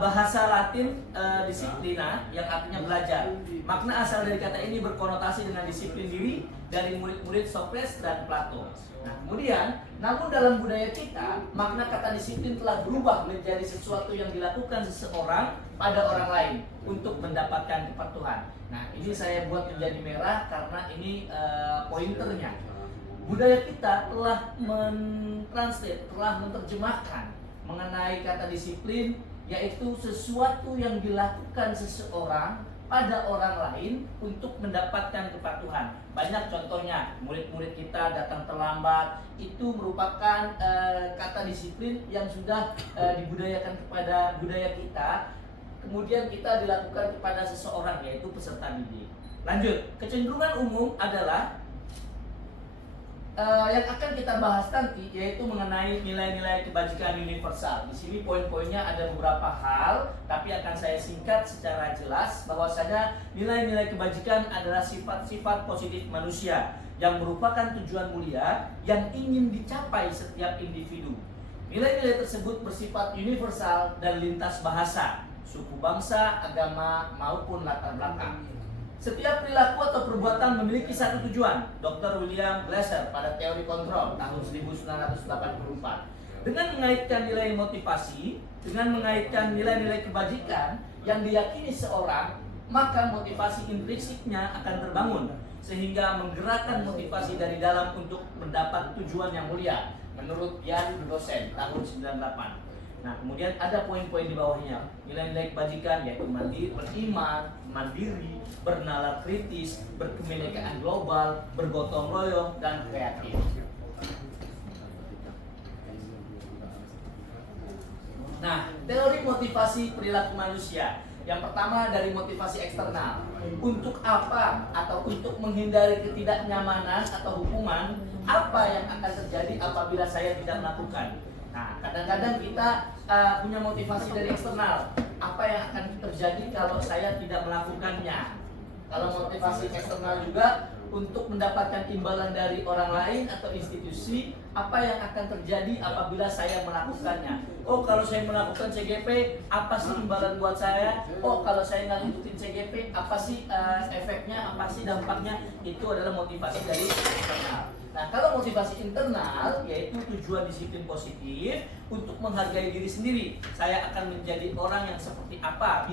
bahasa Latin disiplina yang artinya belajar. Makna asal dari kata ini berkonotasi dengan disiplin diri dari murid-murid Socrates dan Plato. Nah, kemudian, namun dalam budaya kita, makna kata disiplin telah berubah menjadi sesuatu yang dilakukan seseorang pada orang lain untuk mendapatkan kepatuhan. Nah, ini saya buat menjadi merah karena ini pointernya. Budaya kita telah mentranslate, telah menerjemahkan mengenai kata disiplin, yaitu sesuatu yang dilakukan seseorang pada orang lain untuk mendapatkan kepatuhan. Banyak contohnya, murid-murid kita datang terlambat, itu merupakan kata disiplin yang sudah dibudayakan kepada budaya kita. Kemudian kita dilakukan kepada seseorang, yaitu peserta didik. Lanjut, kecenderungan umum adalah yang akan kita bahas nanti, yaitu mengenai nilai-nilai kebajikan universal. Di sini poin-poinnya ada beberapa hal, tapi akan saya singkat secara jelas bahwasanya nilai-nilai kebajikan adalah sifat-sifat positif manusia yang merupakan tujuan mulia yang ingin dicapai setiap individu. Nilai-nilai tersebut bersifat universal dan lintas bahasa, suku bangsa, agama, maupun latar belakang. Setiap perilaku atau perbuatan memiliki satu tujuan. Dr. William Glasser pada teori kontrol tahun 1984. Dengan mengaitkan nilai motivasi, dengan mengaitkan nilai-nilai kebajikan yang diyakini seorang, maka motivasi intrinsiknya akan terbangun sehingga menggerakkan motivasi dari dalam untuk mendapat tujuan yang mulia. menurut Yan dosen tahun 98. Nah, kemudian ada poin-poin di bawahnya. Nilai-nilai kebajikan yaitu mandiri, beriman, mandiri, bernalar kritis, berkebinekaan global, bergotong royong, dan kreatif. Nah, teori motivasi perilaku manusia. Yang pertama dari motivasi eksternal. Untuk apa atau untuk menghindari ketidaknyamanan atau hukuman, apa yang akan terjadi apabila saya tidak melakukan. Nah, kadang-kadang kita punya motivasi dari eksternal. Apa yang akan terjadi kalau saya tidak melakukannya? Kalau motivasi eksternal juga untuk mendapatkan imbalan dari orang lain atau institusi, apa yang akan terjadi apabila saya melakukannya? Oh, kalau saya melakukan CGP, apa sih imbalan buat saya? Oh, kalau saya nggak ngikutin CGP, apa sih efeknya? Apa sih dampaknya? Itu adalah motivasi dari eksternal. Nah, kalau motivasi internal yaitu tujuan disiplin positif untuk menghargai diri sendiri. Saya akan menjadi orang yang seperti apa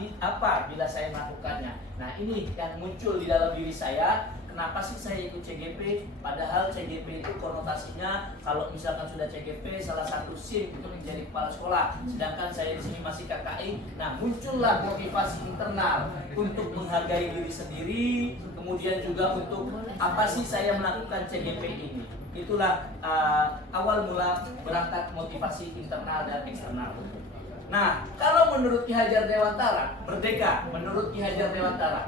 bila saya melakukannya. Nah, ini yang muncul di dalam diri saya. Kenapa sih saya ikut CGP? Padahal CGP itu konotasinya kalau misalkan sudah CGP salah satu SIM untuk menjadi kepala sekolah. Sedangkan saya di sini masih KKI. Nah, muncullah motivasi internal untuk menghargai diri sendiri. Kemudian juga untuk apa sih saya melakukan CGP ini. Itulah awal mula berangkat motivasi internal dan eksternal. Nah, kalau menurut Ki Hajar Dewantara, merdeka, menurut Ki Hajar Dewantara,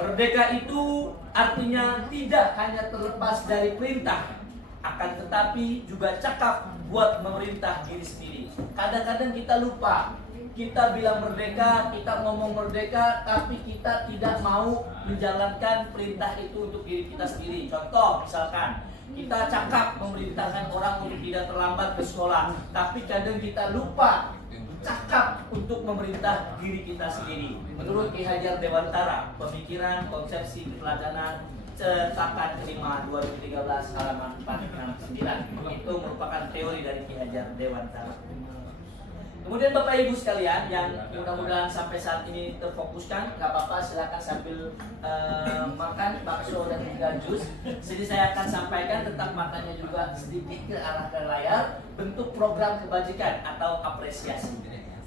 merdeka itu artinya tidak hanya terlepas dari perintah, akan tetapi juga cakap buat memerintah diri sendiri. Kadang-kadang kita lupa, kita bilang merdeka, kita ngomong merdeka, tapi kita tidak mau menjalankan perintah itu untuk diri kita sendiri. Contoh, misalkan kita cakap memerintahkan orang untuk tidak terlambat ke sekolah, tapi kadang kita lupa cakap untuk memerintah diri kita sendiri. Menurut Ki Hajar Dewantara, pemikiran, konsepsi, keteladanan, cetakan kelima 2013 halaman 469. Itu merupakan teori dari Ki Hajar Dewantara. Kemudian Bapak Ibu sekalian yang mudah-mudahan sampai saat ini terfokuskan, nggak apa-apa, silakan sambil makan bakso dan juga jus. Sini saya akan sampaikan tentang makannya juga sedikit ke arah ke layar, bentuk program kebajikan atau apresiasi.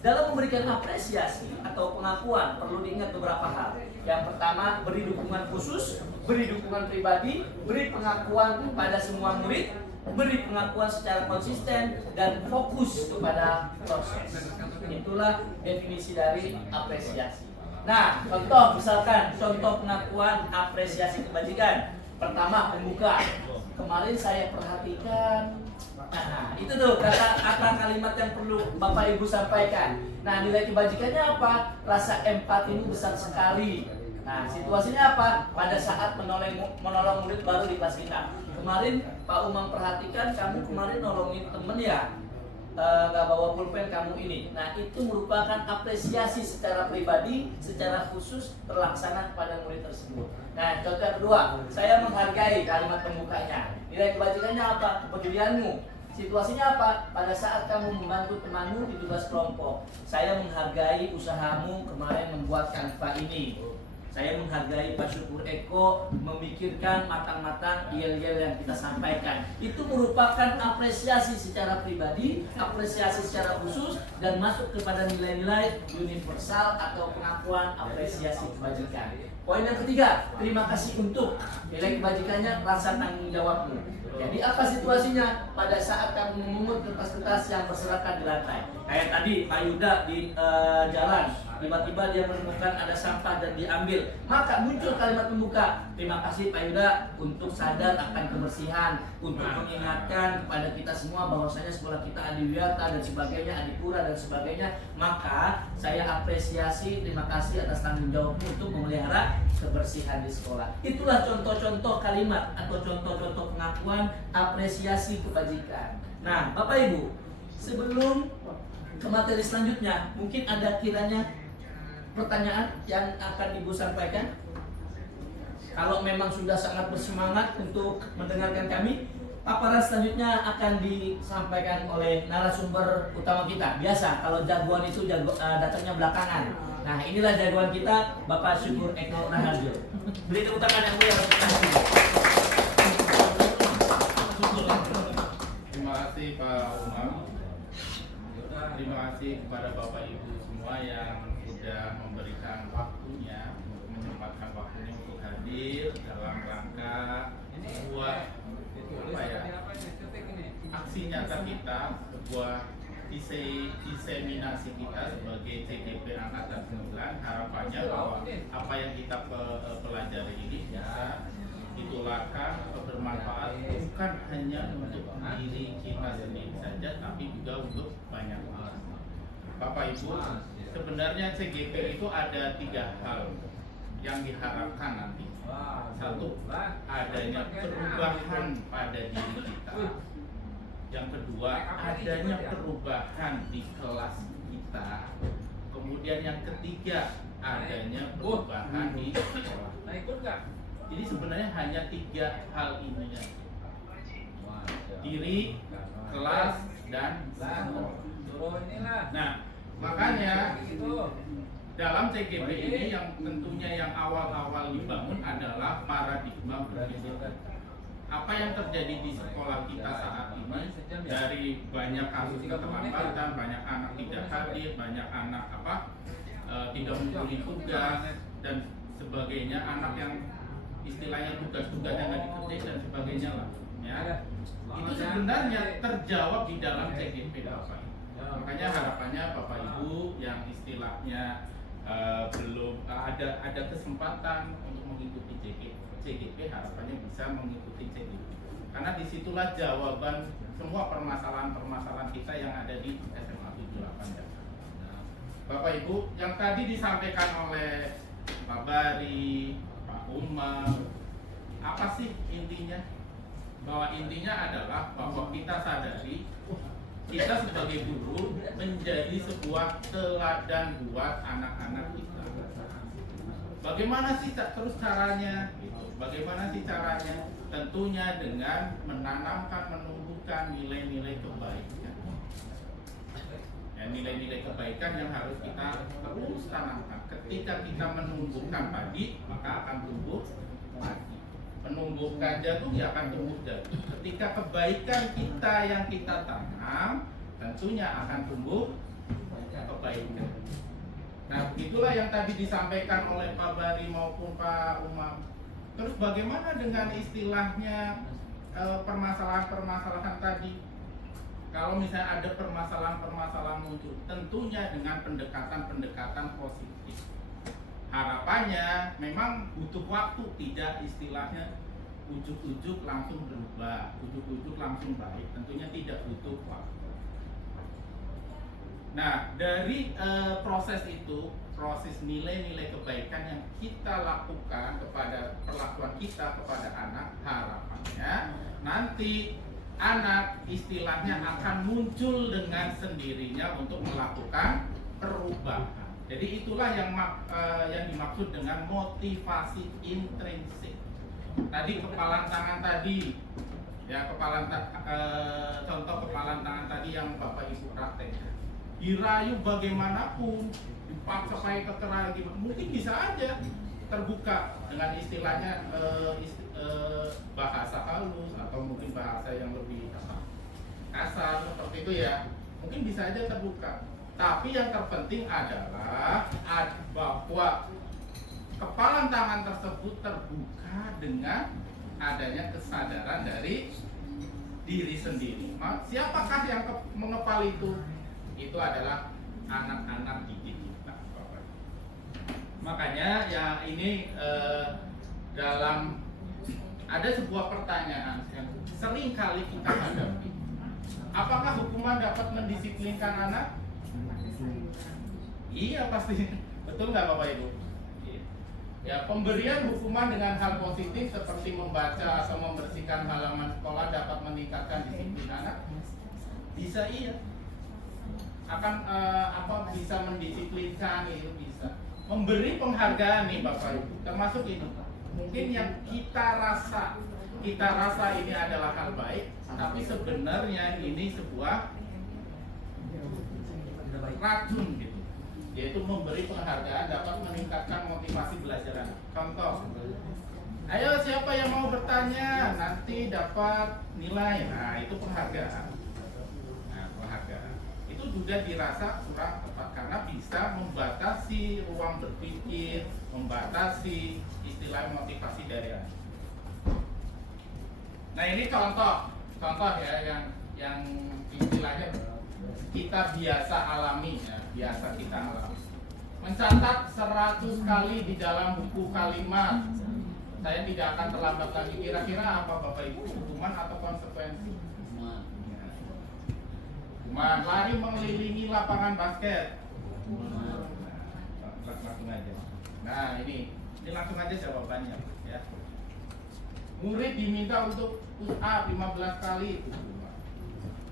Dalam memberikan apresiasi atau pengakuan perlu diingat beberapa hal. Yang pertama, beri dukungan khusus, beri dukungan pribadi, beri pengakuan kepada semua murid, beri pengakuan secara konsisten dan fokus kepada proses. Itulah definisi dari apresiasi. Nah, contoh misalkan contoh pengakuan apresiasi kebajikan. Pertama, pembuka. Kemarin saya perhatikan. Nah, itu tuh kata kalimat yang perlu Bapak Ibu sampaikan. Nah, nilai kebajikannya apa? Rasa empatimu besar sekali. Nah, situasinya apa? Pada saat menolong murid baru di kelas kita. Kemarin Pak Umang perhatikan kamu kemarin nolongin temen ya, nggak bawa pulpen kamu ini. Nah, itu merupakan apresiasi secara pribadi, secara khusus terlaksana kepada murid tersebut. Nah, contoh yang kedua, saya menghargai kalimat pembukanya. Nilai kebajikannya apa? Kepedulianmu. Situasinya apa? Pada saat kamu membantu temanmu di tugas kelompok, saya menghargai usahamu kemarin membuat kanva ini. Saya menghargai Pak Syukur Eko memikirkan matang-matang yel-yel yang kita sampaikan. Itu merupakan apresiasi secara pribadi, apresiasi secara khusus, dan masuk kepada nilai-nilai universal atau pengakuan apresiasi kebajikan. Poin yang ketiga, terima kasih untuk. Nilai kebajikannya rasa tanggung jawabmu. Jadi apa situasinya? Pada saat kamu memungut kertas-kertas yang berserakan di lantai. Kayak tadi Pak Yuda di jalan, tiba-tiba dia menemukan ada sampah dan diambil. Maka muncul kalimat pembuka, terima kasih Pak Yuda untuk sadar akan kebersihan, untuk mengingatkan kepada kita semua bahwasanya sekolah kita adiwiyata dan sebagainya, adipura dan sebagainya. Maka saya apresiasi, terima kasih atas tanggung jawabmu untuk memelihara kebersihan di sekolah. Itulah contoh-contoh kalimat atau contoh-contoh pengakuan apresiasi kebajikan. Nah, Bapak Ibu, sebelum ke materi selanjutnya, mungkin ada kiranya pertanyaan yang akan Ibu sampaikan. Kalau memang sudah sangat bersemangat untuk mendengarkan kami, paparan selanjutnya akan disampaikan oleh narasumber utama kita. Biasa kalau jagoan itu datangnya belakangan. Nah, inilah jagoan kita, Bapak Syukur Eko Raharjo. Beri tepuk tangan yang mulia. Terima kasih. kasih Pak Umar. Terima kasih kepada Bapak Ibu semua yang sudah memberikan waktunya, menyempatkan waktunya untuk hadir dalam rangka sebuah aksi nyata kita, sebuah diseminasi kita sebagai CGP Angkatan 9. Harapannya bahwa apa yang kita pelajari ini bisa ditularkan atau bermanfaat bukan hanya untuk diri kita sendiri saja, tapi juga untuk banyak orang. Bapak Ibu, sebenarnya CGP itu ada 3 hal yang diharapkan nanti. Satu, adanya perubahan pada diri kita. Yang kedua, adanya perubahan di kelas kita. Kemudian yang ketiga, adanya perubahan di sekolah. Jadi sebenarnya hanya 3 hal ini ya. Diri, kelas, dan sekolah. Nah, makanya dalam CGP ini yang tentunya yang awal-awal dibangun adalah paradigma pendidikan. Apa yang terjadi di sekolah kita saat ini, dari banyak kasus keterlambatan, banyak anak tidak hadir, banyak anak tidak memenuhi tugas dan sebagainya, anak yang istilahnya tugas-tugasnya nggak dikerjain dan sebagainya lah, ya. Itu sebenarnya terjawab di dalam CGP Bapak. Makanya harapannya Bapak Ibu yang istilahnya belum ada kesempatan untuk mengikuti CGP, harapannya bisa mengikuti CGP. Karena disitulah jawaban semua permasalahan-permasalahan kita yang ada di SMA 78 Jakarta. Bapak Ibu, yang tadi disampaikan oleh Pak Bari, Pak Umar, apa sih intinya? Bahwa intinya adalah bahwa kita sadari kita sebagai guru menjadi sebuah teladan buat anak-anak kita. Bagaimana sih terus caranya? Bagaimana sih caranya? Tentunya dengan menanamkan, menumbuhkan nilai-nilai kebaikan. Ya, nilai-nilai kebaikan yang harus kita terus tanamkan. Ketika kita menumbuhkan padi, maka akan tumbuh padi. Menumbuhkan jagung, ya akan tumbuh jagung. Ketika kebaikan kita yang kita tanam, tentunya akan tumbuh kebaikan. Nah, itulah yang tadi disampaikan oleh Pak Bari maupun Pak Umar. Terus bagaimana dengan istilahnya permasalahan-permasalahan tadi? Kalau misalnya ada permasalahan-permasalahan muncul, tentunya dengan pendekatan-pendekatan positif. Harapannya memang butuh waktu, tidak istilahnya ujuk-ujuk langsung berubah, ujuk-ujuk langsung baik. Tentunya tidak butuh waktu. Nah, dari proses itu, proses nilai-nilai kebaikan yang kita lakukan kepada perlakuan kita kepada anak, harapannya nanti anak istilahnya akan muncul dengan sendirinya untuk melakukan perubahan. Jadi itulah yang dimaksud dengan motivasi intrinsik. Tadi kepalan tangan tadi, ya contoh kepalan tangan tadi yang Bapak Ibu praktekkan. Dirayu bagaimanapun, dipaksa supaya keterangan gimana, mungkin bisa aja terbuka dengan istilahnya bahasa halus atau mungkin bahasa yang lebih kasar seperti itu ya, mungkin bisa aja terbuka. Tapi yang terpenting adalah bahwa kepalan tangan tersebut terbuka dengan adanya kesadaran dari diri sendiri. Siapakah yang mengepal itu? Itu adalah anak-anak didik kita. Makanya ya ini dalam ada sebuah pertanyaan yang sering kali kita hadapi. Apakah hukuman dapat mendisiplinkan anak? Iya pasti, betul nggak Bapak Ibu? Ya, pemberian hukuman dengan hal positif seperti membaca atau membersihkan halaman sekolah dapat meningkatkan disiplin anak? Bisa iya. Akan bisa mendisiplinkan, itu bisa. Memberi penghargaan nih Bapak Ibu, termasuk ini. Mungkin yang kita rasa ini adalah hal baik, tapi sebenarnya ini sebuah racun gitu, yaitu memberi penghargaan dapat meningkatkan motivasi belajar anak. Contoh, ayo siapa yang mau bertanya nanti dapat nilai. Nah itu penghargaan. sudah dirasa kurang tepat karena bisa membatasi ruang berpikir, membatasi istilah motivasi dari anak. Nah ini contoh ya yang istilahnya kita biasa alami ya, biasa kita alami. Mencatat 100 kali di dalam buku kalimat. Saya tidak akan terlambat lagi. Kira-kira apa Bapak Ibu? Hukuman atau konsekuensi? Hukuman. Lari mengelilingi lapangan basket. Langsung aja. Nah ini langsung aja jawabannya ya. Murid diminta untuk push up 15 kali itu.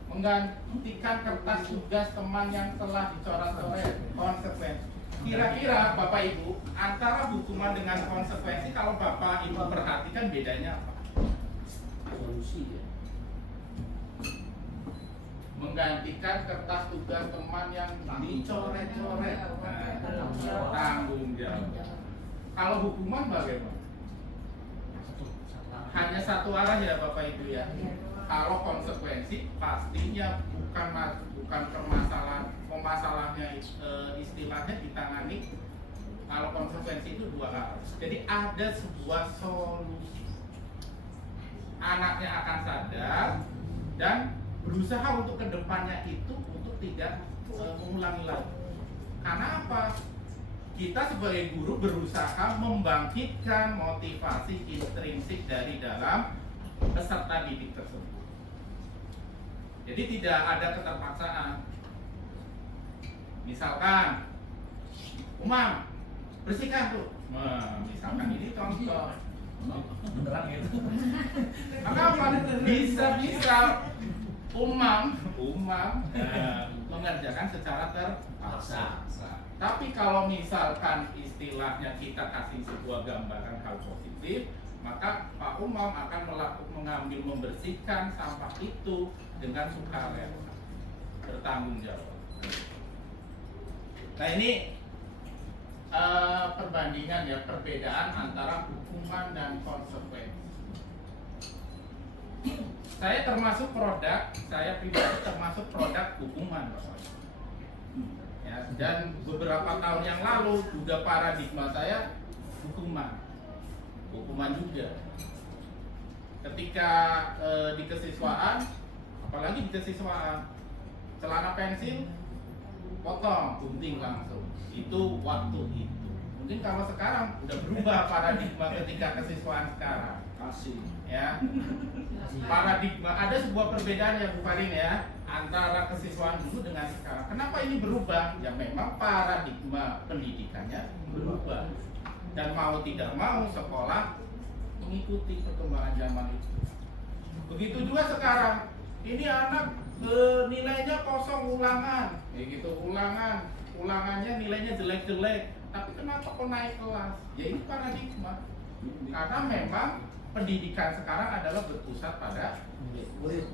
Menggantikan kertas tugas teman yang telah dicoret-coret. Konsekuensi. Kira-kira Bapak Ibu antara hukuman dengan konsekuensi kalau Bapak Ibu perhatikan bedanya apa? Solusi ya. Menggantikan kertas tugas teman yang dicoret-coret. Nah, tanggung jawab. Kalau hukuman bagaimana? Hanya satu arah ya Bapak Ibu ya. Kalau konsekuensi pastinya bukan permasalahannya istilahnya ditangani. Kalau konsekuensi itu dua arah. Jadi ada sebuah solusi. Anaknya akan sadar dan berusaha untuk kedepannya itu untuk tidak mengulangi lagi. Karena apa? Kita sebagai guru berusaha membangkitkan motivasi intrinsik dari dalam peserta didik tersebut. Jadi tidak ada keterpaksaan. Misalkan, Umam, bersihkan tuh. Misalkan ini contoh. Beneran gitu. Maka apa? Bisa Umam mengerjakan secara terpaksa. Tapi kalau misalkan istilahnya kita kasih sebuah gambaran hal positif, maka Pak Umam akan mengambil membersihkan sampah itu dengan sukarela, bertanggung jawab. Nah ini perbandingan ya, perbedaan antara hukuman dan konsekuensi. Saya pribadi termasuk produk hukuman, Bapak. Ya, dan beberapa tahun yang lalu juga paradigma saya hukuman juga. Ketika di kesiswaan, apalagi di kesiswaan, celana pensil potong, gunting langsung. Itu waktu itu. Mungkin kalau sekarang udah berubah paradigma ketika kesiswaan sekarang. Kasih. Ya, paradigma ada sebuah perbedaan ya Bu Farin ya antara kesiswaan dulu dengan sekarang. Kenapa ini berubah? Ya memang paradigma pendidikannya berubah dan mau tidak mau sekolah mengikuti perkembangan zaman itu. Begitu juga sekarang. Ini anak nilainya kosong ulangan, gitu ulangannya nilainya jelek-jelek. Tapi kenapa kok naik kelas? Ya ini paradigma. Karena memang pendidikan sekarang adalah berpusat pada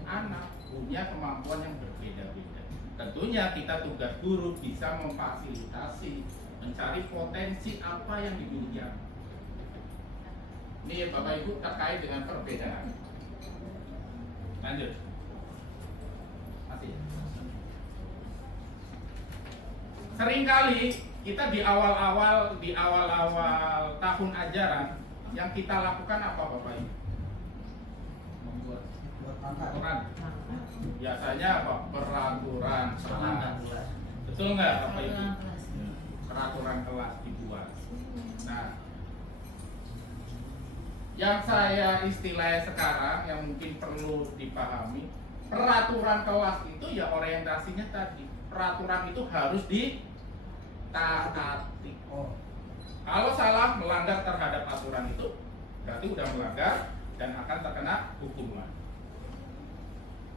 anak punya kemampuan yang berbeda-beda. Tentunya kita tugas guru bisa memfasilitasi, mencari potensi apa yang dimiliki anak. Ini Bapak Ibu terkait dengan perbedaan. Lanjut. Masih. Seringkali kita di awal-awal tahun ajaran yang kita lakukan apa Bapak Ibu? Membuat Peraturan. Biasanya apa? Peraturan kelas. Betul nggak Bapak Ibu? Peraturan kelas dibuat. Nah, yang saya istilahnya sekarang yang mungkin perlu dipahami, peraturan kelas itu ya orientasinya tadi. Peraturan itu harus ditaati. Kalau salah melanggar terhadap aturan itu, berarti udah melanggar dan akan terkena hukuman.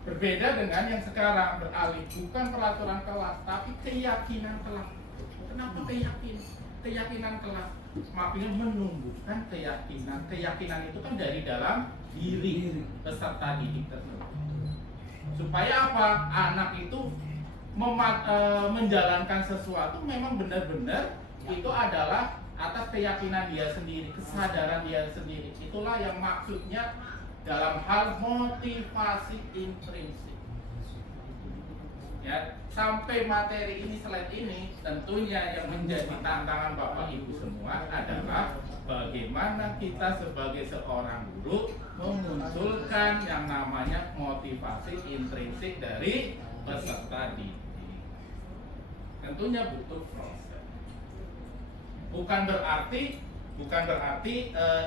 Berbeda dengan yang sekarang beralih bukan peraturan kelas, tapi keyakinan kelas. Kenapa keyakinan kelas? Makanya menumbuhkan keyakinan. Keyakinan itu kan dari dalam diri peserta didik tersebut. Supaya apa? Anak itu menjalankan sesuatu memang benar-benar itu adalah atas keyakinan dia sendiri, kesadaran dia sendiri. Itulah yang maksudnya dalam hal motivasi intrinsik. Ya, sampai materi ini slide ini tentunya yang menjadi tantangan Bapak Ibu semua adalah bagaimana kita sebagai seorang guru memunculkan yang namanya motivasi intrinsik dari peserta didik. Tentunya butuh proses. Bukan berarti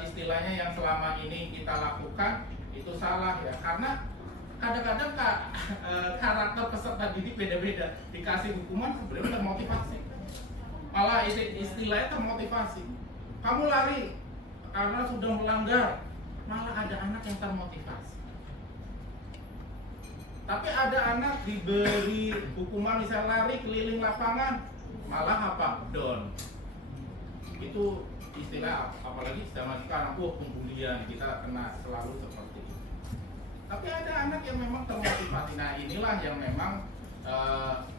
istilahnya yang selama ini kita lakukan itu salah ya, karena kadang-kadang karakter peserta didik beda-beda, dikasih hukuman sebenarnya termotivasi, malah istilahnya termotivasi. Kamu lari karena sudah melanggar, malah ada anak yang termotivasi. Tapi ada anak diberi hukuman misal lari keliling lapangan, malah apa? Down. Itu istilah, apalagi zaman sekarang, pembulian, kita kena selalu seperti itu. Tapi ada anak yang memang termotivasi. Nah, inilah yang memang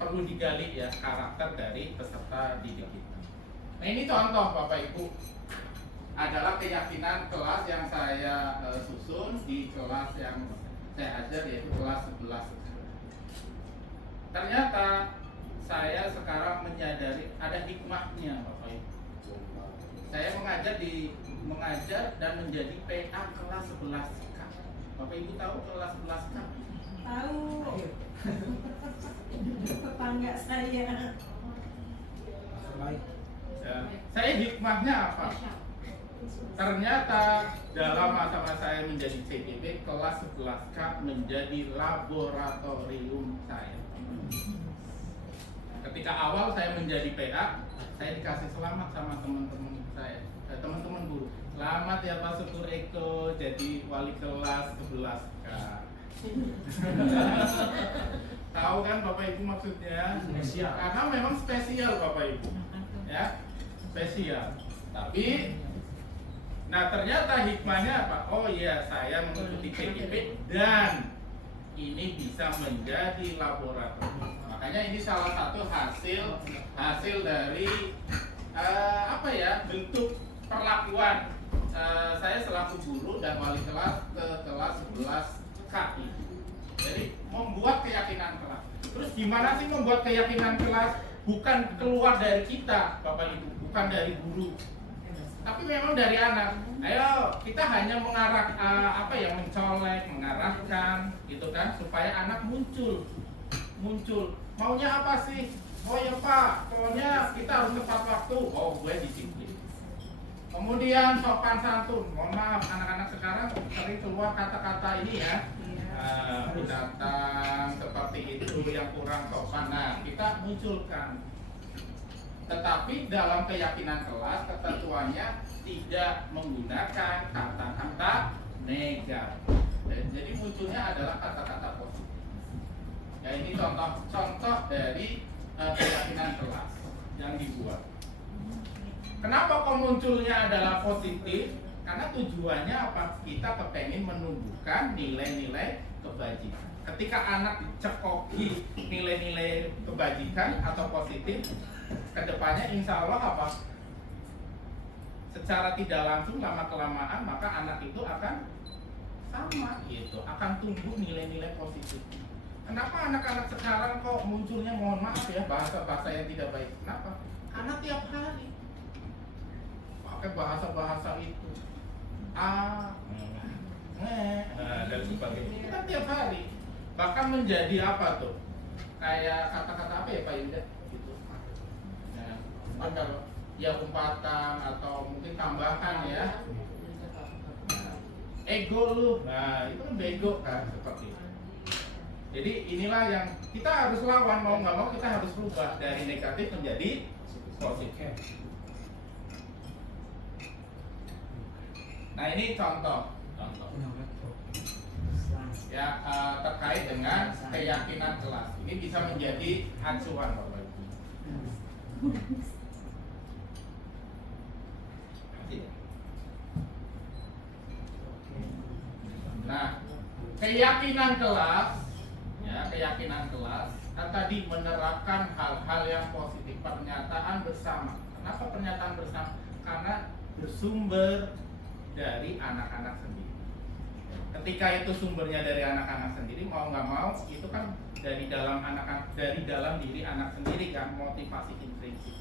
perlu digali ya, karakter dari peserta didik kita. Nah, ini contoh Bapak Ibu adalah keyakinan kelas yang saya susun di kelas yang saya ajar, yaitu kelas 11. Ternyata saya sekarang menyadari ada hikmahnya Bapak Ibu. Saya mengajar dan menjadi PA kelas 11K. Bapak Ibu tahu kelas 11K? Tahu. Tetangga saya. Ya, saya hikmahnya apa? Ternyata dalam masa-masa saya menjadi CGP, kelas 11K menjadi laboratorium saya. Ketika awal saya menjadi PA, saya dikasih selamat sama teman-teman saya, teman-teman guru. Selamat ya Pak Syukur Eko jadi wali kelas 11K. Tahu kan Bapak Ibu maksudnya? Spesial. Karena memang spesial Bapak Ibu. Ya, spesial. Tapi nah ternyata hikmahnya apa? Oh iya, saya mengikuti KGP dan ini bisa menjadi laboratorium. Makanya ini salah satu hasil dari bentuk perlakuan saya selaku guru dan wali kelas ke kelas 11K ini. Jadi membuat keyakinan kelas. Terus gimana sih membuat keyakinan kelas? Bukan keluar dari kita, Bapak Ibu, bukan dari guru, tapi memang dari anak. Ayo kita hanya mengarah mencolek, mengarahkan, gitu kan, supaya anak muncul. Maunya apa sih? Oh ya Pak, pokoknya kita harus tepat waktu. Oh gue disiplin. Kemudian sopan santun. Mohon maaf, anak-anak sekarang sering keluar kata-kata ini ya. Datang seperti itu yang kurang sopan. Nah, kita munculkan. Tetapi dalam keyakinan kelas ketentuannya tidak menggunakan kata-kata negatif. Jadi munculnya adalah kata-kata positif. Ya, ini contoh dari keyakinan kelas yang dibuat. Kenapa kok munculnya adalah positif? Karena tujuannya apa? Kita kepengen menumbuhkan nilai-nilai kebajikan. Ketika anak dicekoki nilai-nilai kebajikan atau positif, kedepannya insya Allah apa? Secara tidak langsung lama-kelamaan maka anak itu akan sama gitu, akan tumbuh nilai-nilai positif. Kenapa anak-anak sekarang kok munculnya, mohon maaf ya, bahasa-bahasa yang tidak baik? Kenapa? Karena tiap hari pakai bahasa-bahasa itu. Dan sebagainya. Kita tiap hari. Bahkan menjadi apa tuh? Kayak kata-kata apa ya Pak Yuda? Gitu. Nah, ada ya umpatan atau mungkin tambahan ya. Ego lu. Nah, itu kan bego kan seperti itu. Jadi inilah yang kita harus lawan, mau nggak mau kita harus rubah dari negatif menjadi positif. Nah ini contoh ya terkait dengan keyakinan kelas. Ini bisa menjadi acuan Bapak Ibu. Nah keyakinan kelas, ya keyakinan kelas kan tadi menerapkan hal-hal yang positif, pernyataan bersama. Kenapa pernyataan bersama? Karena bersumber dari anak-anak sendiri. Ketika itu sumbernya dari anak-anak sendiri, mau nggak mau itu kan dari dalam diri anak sendiri kan, motivasi intrinsik.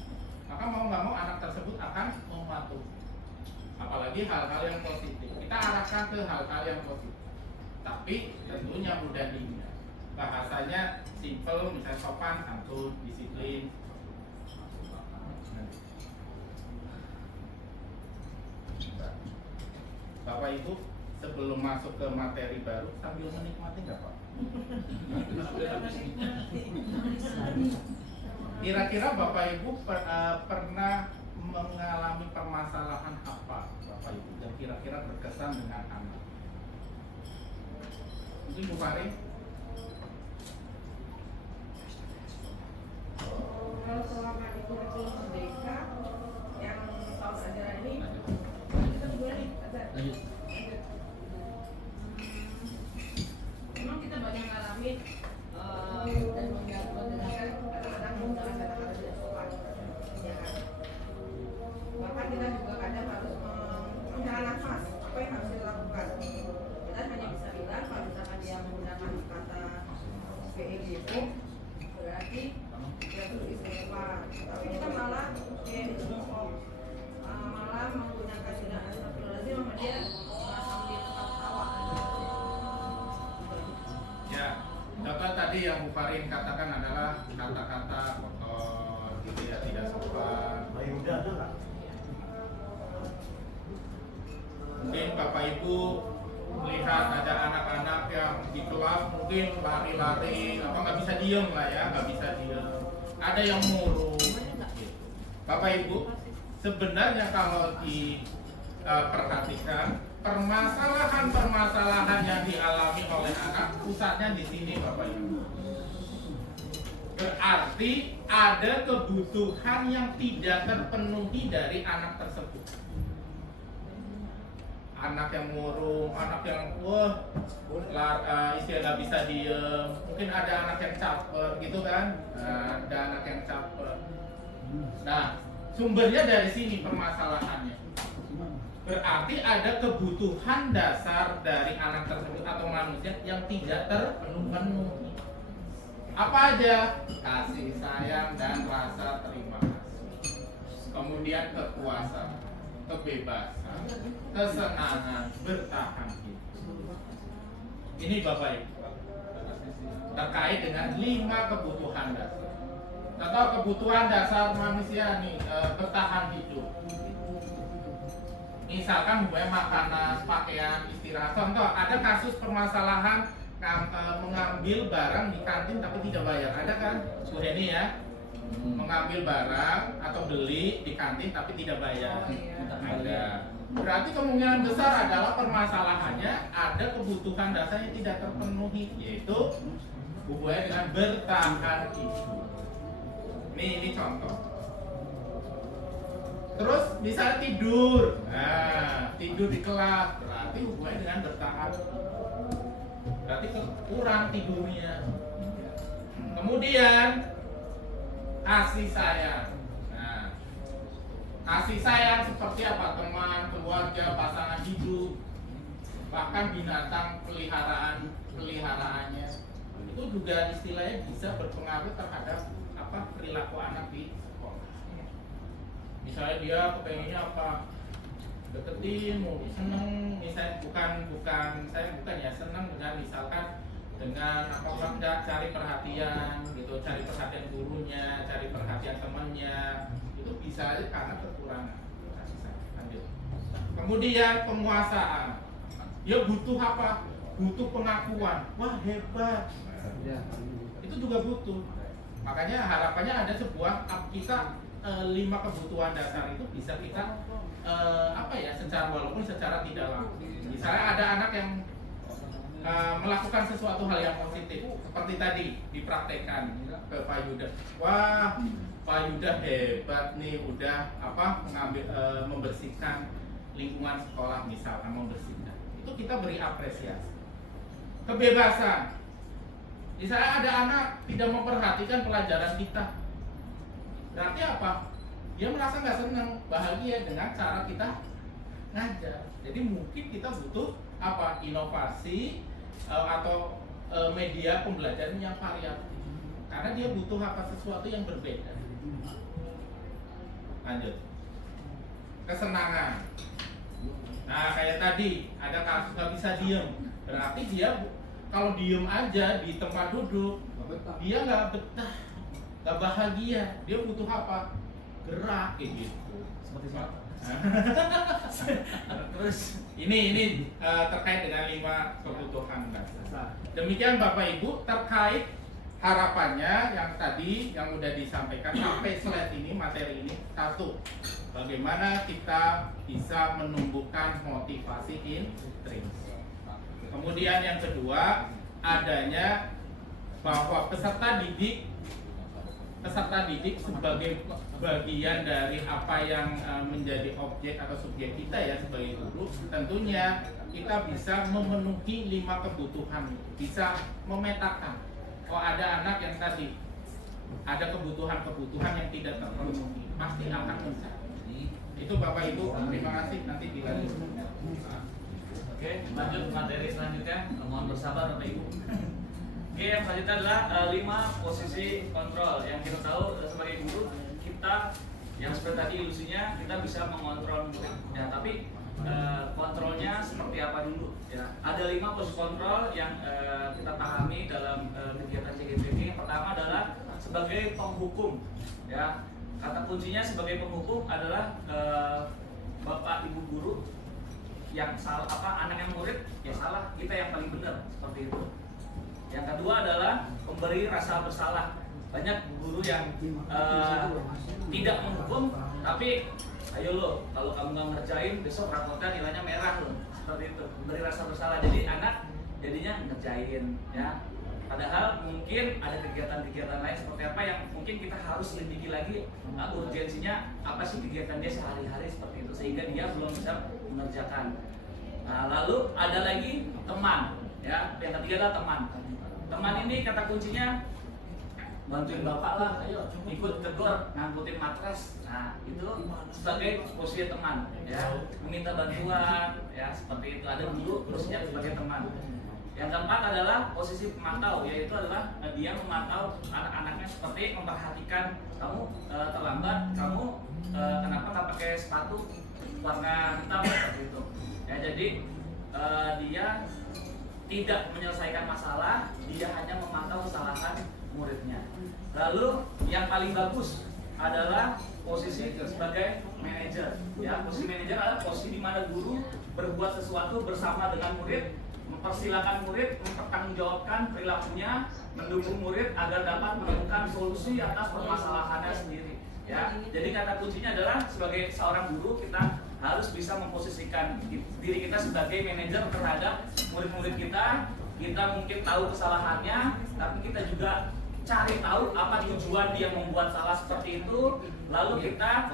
Maka mau nggak mau anak tersebut akan mematuhi. Apalagi hal-hal yang positif. Kita arahkan ke hal-hal yang positif. Tapi tentunya mudah diingat. Bahasanya simple, misalnya sopan, santun, disiplin. Bapak Ibu, sebelum masuk ke materi baru, sambil menikmati nggak Pak? Kira-kira Bapak Ibu pernah mengalami permasalahan apa Bapak Ibu yang kira-kira berkesan dengan anak? Mungkin Bu Farin? Kalau selama di kurikulum merdeka yang tahun ajaran ini kita juga nih ada. Memang kita banyak ngalamin dan mendengarkan kadang-kadang menggunakan kata-kata tidak sopan, ya kan? Bahkan kita juga kadang harus menghela nafas apa yang harus dilakukan. Kita hanya bisa bilang kalau misalkan dia menggunakan kata PEGP berarti dia tuh istimewa. Tapi kita malah malah menggunakan sudah astagfirullahaladzim sama dia malah sambil ketawa. Ya, contoh tadi yang Bu Farin katakan adalah kata-kata kotor, gitu ya, tidak sopan. Mungkin Bapak Ibu melihat ada anak-anak yang di kelas mungkin lari-lari, apa nggak bisa diem lah ya, nggak bisa diem. Ada yang murung. Bapak Ibu, sebenarnya kalau diperhatikan permasalahan-permasalahan yang dialami oleh anak pusatnya di sini Bapak Ibu. Berarti ada kebutuhan yang tidak terpenuhi dari anak tersebut. Anak yang murung, anak yang istilah nggak bisa diem. Mungkin ada anak yang caper gitu kan, ada anak yang caper. Nah, sumbernya dari sini permasalahannya. Berarti ada kebutuhan dasar dari anak tersebut atau manusia yang tidak terpenuhi. Apa aja? Kasih sayang dan rasa terima kasih. Kemudian kekuasaan, kebebasan, kesenangan, bertahan hidup. Ini Bapak Ibu terkait dengan 5 kebutuhan dasar. Atau kebutuhan dasar manusia nih, bertahan hidup. Misalkan makanan, pakaian, istirahat. Contoh, ada kasus permasalahan mengambil barang di kantin tapi tidak bayar. Ada kan? Bu Heni ya? Mengambil barang atau beli di kantin tapi tidak bayar. Ada. Berarti kemungkinan besar adalah permasalahannya ada kebutuhan dasar yang tidak terpenuhi, yaitu hubungannya dengan bertahan hidup. Ini contoh. Terus bisa tidur. Nah, tidur di kelas berarti hubungannya dengan bertahan. Berarti kurang tidurnya. Kemudian kasih sayang. Nah, kasih sayang seperti apa? Teman, keluarga, pasangan hidup, bahkan binatang peliharaannya itu juga istilahnya bisa berpengaruh terhadap perilaku anak di sekolah. Misalnya dia kepengennya apa, deketin, mau seneng, misalnya bukan ya seneng dengan misalkan dengan enggak cari perhatian gitu, cari perhatian gurunya, cari perhatian temannya, itu bisa aja karena kekurangan kasih sayang. Lanjut. Kemudian penguasaan, dia butuh apa? Butuh pengakuan, wah hebat, itu juga butuh. Makanya harapannya ada sebuah kita 5 kebutuhan dasar itu bisa kita walaupun secara tidak langsung. Misalnya ada anak yang melakukan sesuatu hal yang positif seperti tadi dipraktekkan ke Pak Yuda. Wah, Pak Yuda hebat nih, udah membersihkan lingkungan sekolah, misalkan membersihkan. Itu kita beri apresiasi. Kebebasan. Misalnya ada anak tidak memperhatikan pelajaran kita, berarti apa? Dia merasa nggak senang, bahagia dengan cara kita ngajar. Jadi mungkin kita butuh inovasi atau media pembelajaran yang variatif, karena dia butuh sesuatu yang berbeda. Lanjut, kesenangan. Nah, kayak tadi ada kasus nggak bisa diem, berarti dia kalau diem aja di tempat duduk dia nggak betah, nggak bahagia. Dia butuh apa? Gerak kayak gitu. Seperti siapa? Terus ini terkait dengan 5 kebutuhan dasar. Demikian Bapak Ibu terkait harapannya yang tadi yang udah disampaikan sampai slide ini, materi ini. Satu, bagaimana kita bisa menumbuhkan motivasi intrinsik. Kemudian yang kedua, adanya bahwa peserta didik sebagai bagian dari apa yang menjadi objek atau subjek kita ya sebagai guru, tentunya kita bisa memenuhi 5 kebutuhan itu, bisa memetakan. Oh, ada anak yang tadi ada kebutuhan-kebutuhan yang tidak terpenuhi, pasti akan mencari. Itu Bapak Ibu, terima kasih, nanti dilanjut. Oke, lanjut materi selanjutnya. Mohon bersabar Bapak Ibu. Oke, yang selanjutnya adalah 5 posisi kontrol. Yang kita tahu sebagai guru, kita yang seperti tadi ilusinya kita bisa mengontrol murid. Ya, tapi kontrolnya seperti apa dulu? Ya, ada 5 posisi kontrol yang kita pahami dalam kegiatan CGPD. Yang pertama adalah sebagai penghukum. Ya, kata kuncinya sebagai penghukum adalah Bapak Ibu guru yang salah anak yang murid ya salah, kita yang paling benar, seperti itu. Yang kedua adalah memberi rasa bersalah. Banyak guru yang tidak menghukum, tapi ayo lo, kalau kamu nggak ngerjain besok rapotnya nilainya merah lo, seperti itu. Memberi rasa bersalah, jadi anak jadinya ngerjain ya. Padahal mungkin ada kegiatan-kegiatan lain seperti apa yang mungkin kita harus selidiki lagi urgensinya apa sih kegiatan dia sehari-hari seperti itu, sehingga dia belum bisa mengerjakan. Nah, lalu ada lagi teman ya, yang ketiga adalah teman. Teman ini kata kuncinya bantuin bapak lah, ayo ikut tegur ngangkutin matras. Nah, itu sebagai posisi teman ya, meminta bantuan ya, seperti itu. Ada guru posisinya sebagai teman. Yang keempat adalah posisi pemantau, yaitu adalah dia memantau anak-anaknya, seperti memperhatikan kamu terlambat, kamu kenapa nggak pakai sepatu warna hitam seperti itu. Ya, jadi dia tidak menyelesaikan masalah, dia hanya memantau kesalahan muridnya. Lalu yang paling bagus adalah posisi sebagai manajer. Ya, posisi manajer adalah posisi di mana guru berbuat sesuatu bersama dengan murid, mempersilahkan murid mempertanggungjawabkan perilakunya, mendukung murid agar dapat menemukan solusi atas permasalahannya sendiri. Ya, jadi kata kuncinya adalah sebagai seorang guru kita harus bisa memposisikan diri kita sebagai manajer terhadap murid-murid kita. Kita mungkin tahu kesalahannya, tapi kita juga cari tahu apa tujuan dia membuat salah seperti itu, lalu kita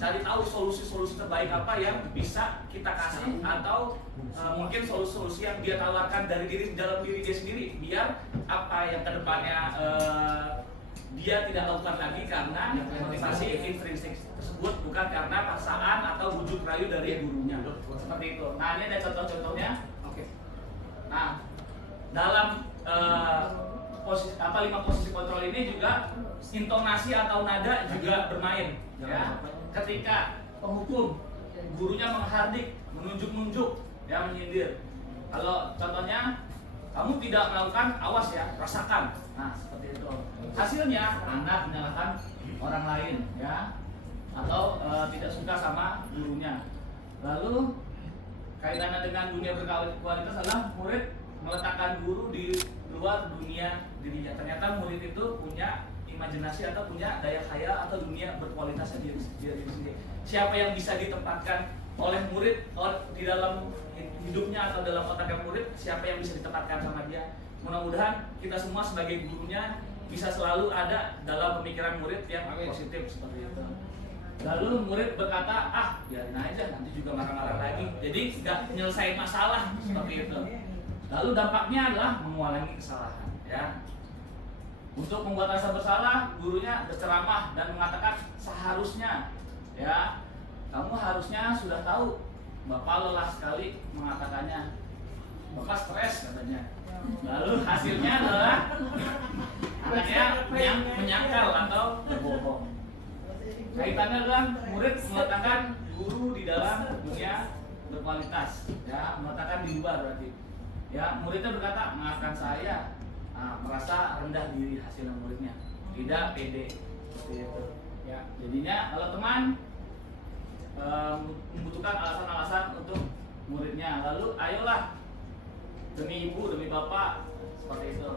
cari tahu solusi-solusi terbaik apa yang bisa kita kasih, atau mungkin solusi-solusi yang dia tawarkan dari dalam diri dia sendiri, biar apa yang kedepannya dia tidak lakukan lagi karena motivasi intrinsik tersebut, bukan karena paksaan atau bujuk rayu dari gurunya, seperti itu. Nah, ini ada contoh-contohnya. Oke. Nah, dalam 5 posisi kontrol ini juga intonasi atau nada juga bermain ya. Ketika penghukum, gurunya menghardik, menunjuk-nunjuk, ya, menyindir. Kalau contohnya kamu tidak melakukan, awas ya, rasakan. Nah, seperti itu. Hasilnya anak menyalahkan orang lain ya, atau tidak suka sama gurunya. Lalu kaitannya dengan dunia berkualitas adalah murid meletakkan guru di luar dunia dirinya. Ternyata murid itu punya imajinasi atau punya daya khayal atau dunia berkualitasnya diri sendiri. Siapa yang bisa ditempatkan oleh murid di dalam hidupnya atau dalam otaknya murid, siapa yang bisa ditempatkan sama dia. Mudah-mudahan kita semua sebagai gurunya bisa selalu ada dalam pemikiran murid yang positif seperti itu. Lalu murid berkata, biarin aja, nanti juga marah-marah lagi. Jadi nggak menyelesaikan masalah seperti itu. Lalu dampaknya adalah mengulangi kesalahan ya. Untuk membuat rasa bersalah, gurunya berceramah dan mengatakan seharusnya ya, kamu harusnya sudah tahu, Bapak lelah sekali mengatakannya. bapak stres katanya. Lalu hasilnya adalah anaknya menyangkal atau berbohong. Kaitannya adalah murid meletakkan guru di dalam dunia berkualitas, ya, meletakkan di luar berarti. Ya, muridnya berkata, maafkan saya, merasa rendah diri hasil muridnya, tidak pede, seperti itu. Ya, jadinya kalau teman membutuhkan alasan-alasan untuk muridnya, lalu ayolah demi ibu, demi bapak, seperti itu.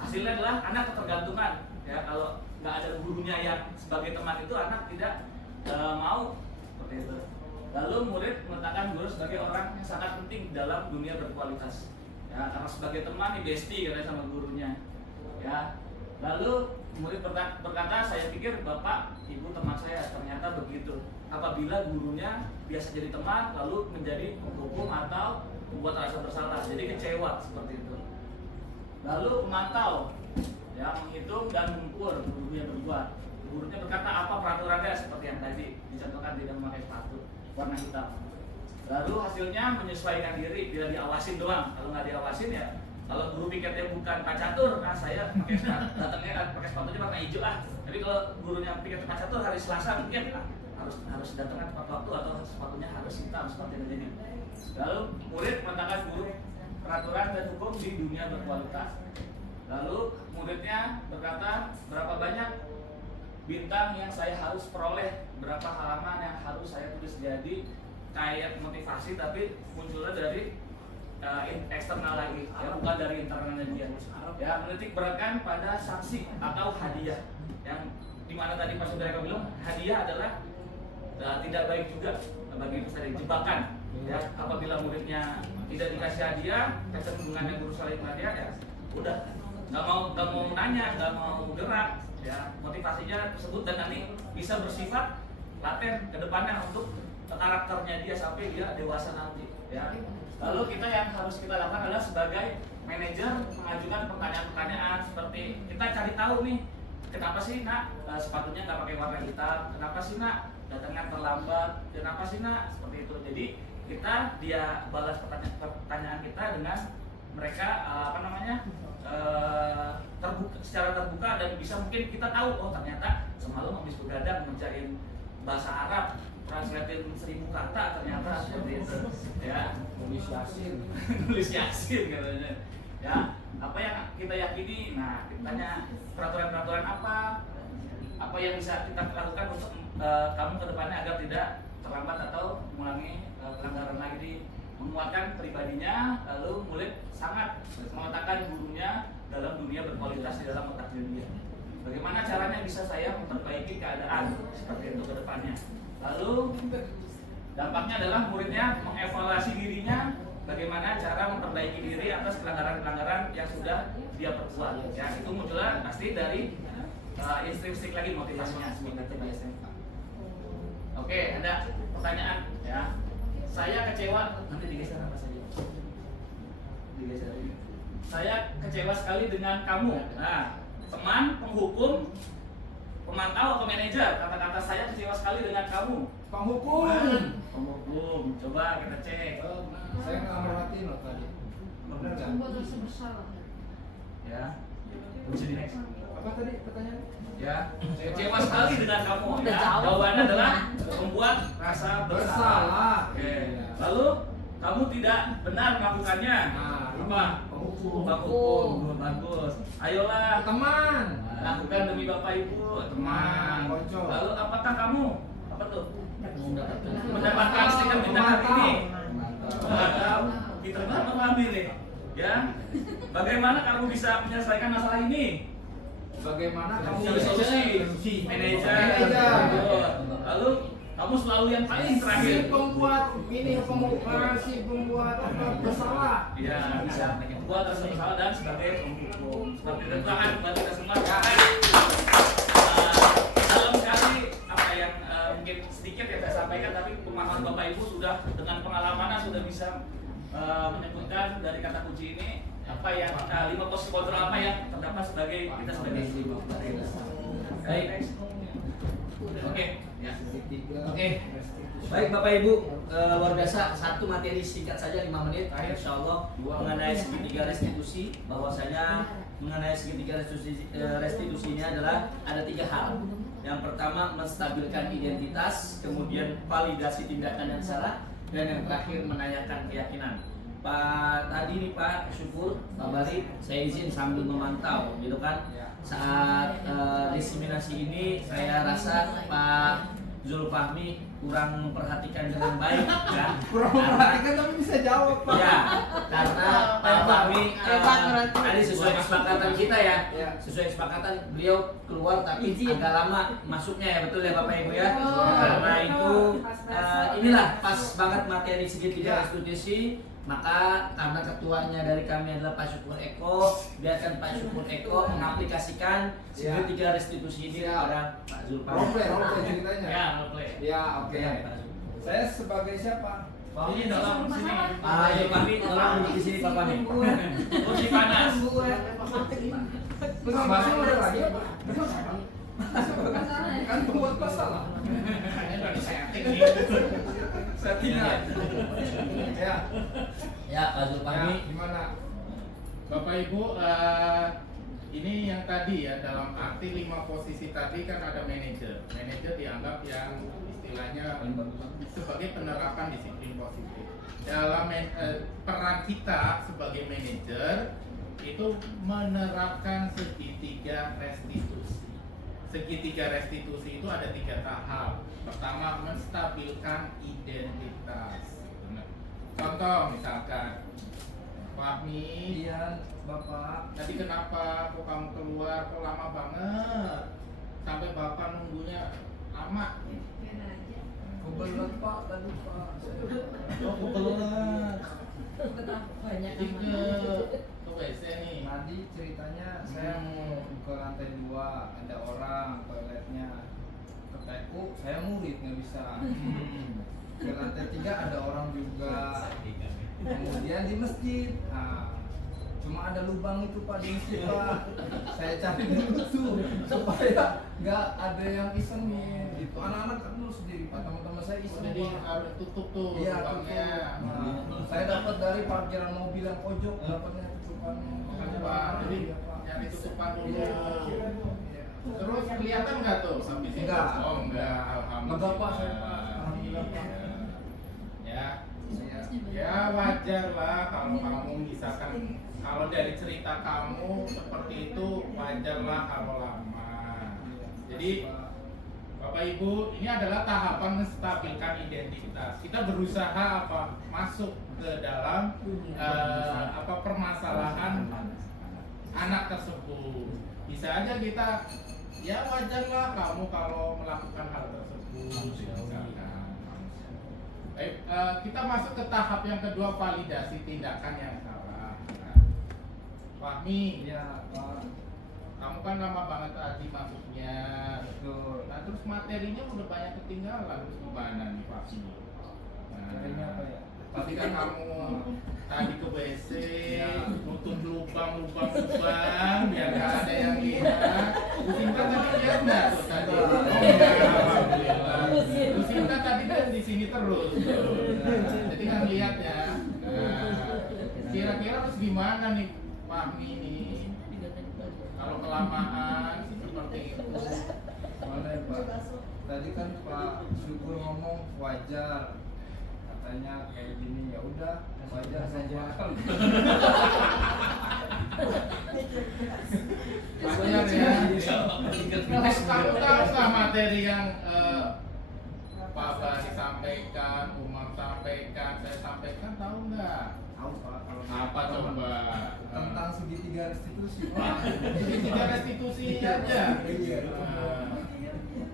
Hasilnya adalah anak ketergantungan. Ya, kalau nggak ada gurunya yang sebagai teman itu, anak tidak mau, seperti itu. Lalu murid meletakkan guru sebagai orang yang sangat penting dalam dunia berkualitas. Ya, karena sebagai teman nih bestie katanya sama gurunya. Ya, lalu murid berkata, saya pikir bapak, ibu teman saya, ternyata begitu. Apabila gurunya biasa jadi teman, lalu menjadi penghukum atau membuat rasa bersalah, jadi kecewa seperti itu. Lalu memantau, ya, menghitung dan mengukur gurunya berbuat. Gurunya berkata apa peraturannya seperti yang tadi dicontohkan, tidak memakai sepatu warna hitam. Lalu hasilnya menyesuaikan diri, bila diawasin doang. Kalau nggak diawasin ya, kalau guru piketnya bukan Pak Catur, saya pakai sepatu, datangnya pakai sepatunya warna hijau Tapi kalau gurunya piket Pak Catur hari Selasa mungkin harus datangnya tepat waktu atau sepatunya harus hitam seperti ini. Lalu murid meletakkan guru peraturan dan hukum di dunia berkualitas. Lalu muridnya berkata, berapa banyak bintang yang saya harus peroleh, berapa halaman yang harus saya tulis. Jadi kayak motivasi tapi munculnya dari eksternal lagi, ya, bukan dari internalnya dia. Ya, menitik beratkan pada sanksi atau hadiah, yang dimana tadi Pak Saudara bilang hadiah adalah tidak baik juga bagi peserta, jebakan. Ya, apabila muridnya tidak dikasih hadiah, kecenderungannya guru saling hadiah, ya udah nggak mau nanya, nggak mau gerak, ya, motivasinya tersebut, dan nanti bisa bersifat laten ke depannya untuk karakternya dia sampai dia dewasa nanti, ya. Lalu kita yang harus kita lakukan adalah sebagai manajer mengajukan pertanyaan-pertanyaan seperti kita cari tahu nih, kenapa sih nak sepatunya nggak pakai warna hitam, kenapa sih nak datangnya terlambat, kenapa sih nak, seperti itu. Jadi dia balas pertanyaan kita dengan mereka secara terbuka, dan bisa mungkin kita tahu, oh ternyata semalam habis begadang ngerjain bahasa Arab, translatein 1000 kata ternyata seperti itu, ya. Nulis yasin katanya, ya. Apa yang kita yakini, nah kita tanya peraturan-peraturan apa yang bisa kita lakukan untuk kamu ke depannya agar tidak terlambat atau mengulangi pelanggaran lagi. Menguatkan pribadinya, lalu murid sangat meletakkan gurunya dalam dunia berkualitas di dalam otak dia. Bagaimana caranya bisa saya memperbaiki keadaan seperti itu ke depannya. Lalu dampaknya adalah muridnya mengevaluasi dirinya, bagaimana cara memperbaiki diri atas pelanggaran-pelanggaran yang sudah dia perbuat. Ya, itu munculnya pasti dari intrinsik lagi motivasinya seperti itu biasanya. Oke, ada pertanyaan, ya. Saya kecewa, nanti digeser apa saja? Digeser. Saya kecewa sekali dengan kamu. Nah, teman, penghukum, pemantau atau manajer, kata-kata saya kecewa sekali dengan kamu. Penghukum, coba kita cek. Saya nggak merhatiin loh tadi. Benar nggak? Membuat rasa bersalah. Ya, bisa di next. Apa tadi pertanyaan? Ya, kecewa sekali dengan kamu. Udah Ya, jauh. jawabannya adalah membuat rasa bersalah. Oke. Lalu kamu tidak benar melakukannya. Nah, Apa? penghukum. Penghukum. Bagus. Ayolah. Teman. Lakukan demi bapak ibu, teman. Kocok. Lalu apakah kamu apa tuh? Mendapatkan stiker bintang hari ini? Diterima atau ambil nih? Ya. Bagaimana kamu bisa menyelesaikan masalah ini? Bagaimana kamu Cari solusi. Manajer. Lalu kamu selalu yang paling terakhir. si pembuat bersalah. Iya, bisa buat rasa bersalah dan sebagai penghukum. Seperti itu kan buat kita semua. Dalam sekali apa yang mungkin sedikit yang saya sampaikan, tapi pemahaman Bapak Ibu sudah dengan pengalamannya sudah bisa menyebutkan dari kata kunci ini apa yang 5 posisi kontrol apa yang terdapat sebagai kita sebagai baik. Oke, ya. Oke. Baik Bapak Ibu, luar biasa, satu materi singkat saja 5 menit insya Allah mengenai segitiga restitusi. Bahwasanya mengenai segitiga restitusi ini adalah ada 3 hal. Yang pertama menstabilkan identitas, kemudian validasi tindakan yang salah, dan yang terakhir menanyakan keyakinan. Pak tadi nih Pak Syukur, Pak Bari, saya izin sambil memantau gitu kan. Saat diseminasi ini saya rasa Pak Zulfahmi kurang memperhatikan dengan baik kan. Kurang memperhatikan tapi bisa jawab Pak. Ya, karena Pak Fahmi tadi sesuai kesepakatan kita ya. Sesuai kesepakatan beliau keluar tapi agak lama masuknya ya, betul ya Bapak Ibu ya. Karena itu inilah pas banget materi segitiga restitusi. Maka karena ketuanya dari kami adalah Pak Syukur Eko, biarkan Pak Syukur Eko mengaplikasikan segitiga restitusi ini kepada Pak Zulfahmi. Role ceritanya. Ya, role-play. Ya, oke. Saya sebagai siapa? Ini dalam sini. Pak Zulfahmi tolong duduk di sini Pak Fahmi. Kursi panas. Masih ada lagi apa? Kan pembuat masalah. Ini udah disetting nih. Settingan. Ya. Ya Pak Zulfahmi. Gimana? Bapak Ibu, ini yang tadi ya, dalam arti 5 posisi tadi kan ada manajer. Manajer dianggap yang istilahnya sebagai penerapan disiplin positif. Dalam peran kita sebagai manajer itu menerapkan segitiga restitusi. Segitiga restitusi itu ada 3 tahap. Pertama, menstabilkan identitas. Contoh misalkan, Fahmi, Iya, Bapak. tadi kenapa kok kamu keluar kok lama banget? Sampai Bapak nunggunya lama. Kebelet Pak tadi Pak. Oh, kebelet. Jadi ke WC nih. Tadi ceritanya saya mau ke lantai 2, ada orang toiletnya. Ke TU saya murid nggak bisa. Ke lantai 3 ada orang juga. Kemudian di masjid, cuma ada lubang itu Pak di masjid Pak. Saya cari dulu tuh supaya nggak ada yang isengin. Itu anak-anak kan dulu sendiri Pak, teman-teman saya iseng. Jadi Pak. harus tutup tuh Iya, lubangnya. Saya dapat dari parkiran mobil yang pojok, dapatnya tutupannya. Makanya Pak, jadi iya, Pak. nyari tutupan dulu. Iya. Terus kelihatan nggak tuh sampai sini? Enggak. Oh enggak, alhamdulillah. Enggak, Pak, saya, Pak. Alhamdulillah, Pak. Ya, Iya. ya wajar lah kalau kamu misalkan kalau dari cerita kamu seperti itu wajar lah kalau lama. Jadi Bapak Ibu, ini adalah tahapan menstabilkan identitas. Kita berusaha apa? Masuk ke dalam permasalahan anak tersebut. Bisa aja kita, ya wajar lah kamu kalau melakukan hal tersebut. Misalkan. Baik, kita masuk ke tahap yang kedua, validasi tindakan yang salah. Fahmi, Iya, Pak. kamu kan lama banget tadi masuknya. Betul. Nah terus materinya udah banyak ketinggalan, terus gimana nih Fahmi? Materinya apa ya? Ketika kamu tadi ke WC, Ya. nutup lubang biar gak ada yang lihat. Bu Sinta tadi lihat nggak tuh tadi? Oh enggak, alhamdulillah. Bu Sinta tadi kan di sini terus. Jadi kan lihat ya. Nah, kira-kira harus gimana nih Fahmi nih? Kalau kelamaan seperti itu. Mana ya Pak? Tadi kan Pak Syukur ngomong wajar. Katanya kayak gini, ya udah wajar saja. Wajar ya. Kamu tahu nggak materi yang Pak Bari sampaikan, Umar sampaikan, saya sampaikan, tahu nggak? Tahu Pak kalau Apa coba? tentang segitiga restitusi Pak. Segitiga restitusi aja. Iya.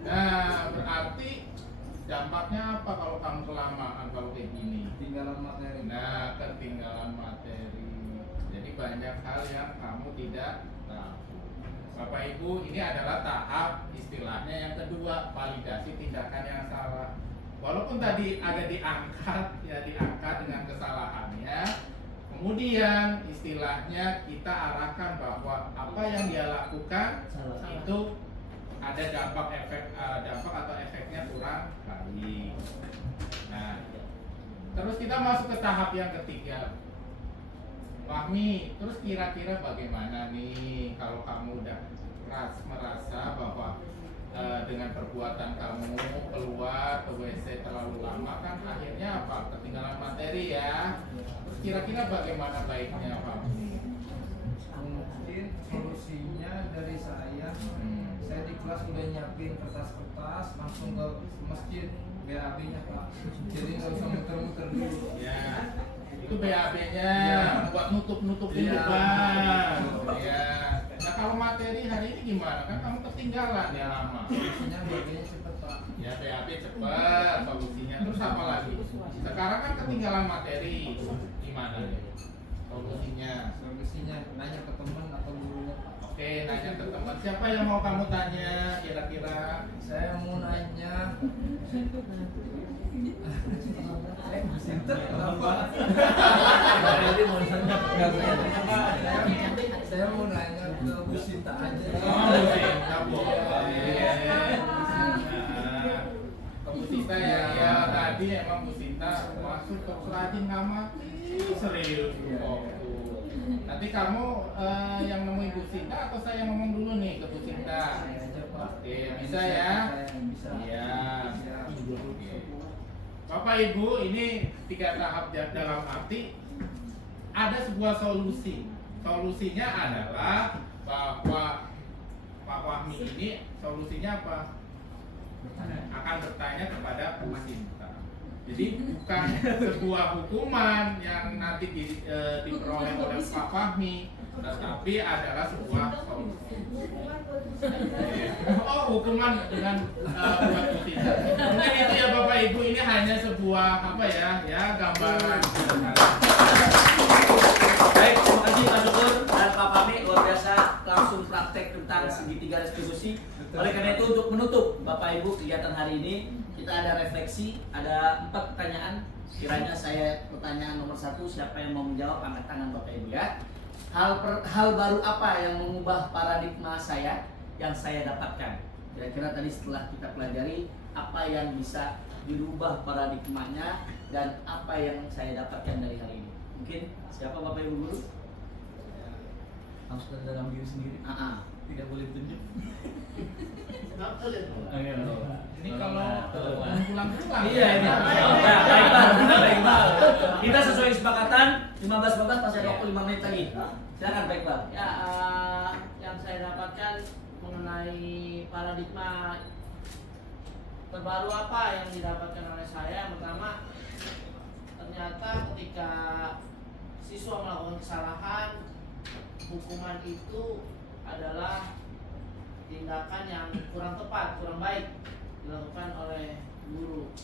Nah, berarti dampaknya apa kalau kamu kelamaan kalau kayak gini? Ketinggalan materi. Nah, ketinggalan materi. Jadi banyak hal yang kamu tidak tahu. Bapak Ibu, ini adalah tahap istilahnya yang kedua, validasi tindakan yang salah. Walaupun tadi ada diangkat dengan kesalahannya, kemudian istilahnya kita arahkan bahwa apa yang dia lakukan itu ada dampak atau efeknya kurang baik. Nah, terus kita masuk ke tahap yang ketiga. Fahmi, terus kira-kira bagaimana nih kalau kamu udah merasa bahwa dengan perbuatan kamu keluar ke WC terlalu lama kan akhirnya apa? Ketinggalan materi ya. Terus kira-kira bagaimana baiknya Fahmi? Mungkin solusinya dari saya di kelas udah nyiapin kertas-kertas langsung ke masjid BAB-nya Pak, jadi nggak usah muter-muter dulu Ya, itu BAB-nya Ya. buat nutup dulu Ya. Bang. Ya. Nah kalau materi hari ini gimana? Kan kamu ketinggalan ya lama. solusinya BAB-nya cepet Pak. Ya BAB cepet solusinya. Terus apa lagi? Sekarang kan ketinggalan materi. Gimana nih? Solusinya? Nanya ke teman atau gurunya Pak. Oke, nanya ke teman. Siapa yang mau kamu tanya kira-kira? Saya mau nanya saya mau nanya ke Bu Sinta aja. Oh, Sinta boleh. Ke Bu Sinta ya tadi emang Bu Sinta masuk ke rajin ngamati serius. Nanti kamu yang nemuin Bu Sinta atau saya yang ngomong dulu nih ke Bu Sinta? Oke, bisa ya? Bisa. Iya. Oke. Bapak Ibu, ini 3 tahap dalam arti ada sebuah solusi. Solusinya adalah bahwa Pak Fahmi ini solusinya apa? Akan bertanya kepada Bu Sinta. Jadi bukan sebuah hukuman yang nanti diperoleh oleh Pak Fahmi, tetapi adalah sebuah solusi. Oh, hukuman dengan buat Bu Sinta. Mungkin itu ya Bapak Ibu, ini hanya sebuah apa ya gambaran. Baik, terima kasih Pak Syukur dan Pak Fahmi, luar biasa langsung praktek tentang segitiga restitusi. Oleh karena itu untuk menutup Bapak Ibu kegiatan hari ini, kita ada refleksi, ada 4 pertanyaan. Kiranya saya pertanyaan nomor 1, siapa yang mau menjawab angkat tangan Bapak Ibu ya. Hal baru apa yang mengubah paradigma saya yang saya dapatkan? Kira-kira tadi setelah kita pelajari apa yang bisa dirubah paradigmanya dan apa yang saya dapatkan dari hari ini. Mungkin siapa Bapak Ibu guru? Harus dalam diri sendiri. Tidak boleh ditunjuk. Ini kalau pulang-pulang. Iya ini. Baik Pak. Kita sesuai kesepakatan 15 masih ada waktu 5 menit lagi. Silakan baik Pak. Ya, yang saya dapatkan mengenai paradigma terbaru apa yang didapatkan oleh saya. Pertama, ternyata ketika siswa melakukan kesalahan, hukuman itu adalah tindakan yang kurang tepat, kurang baik dilakukan oleh guru.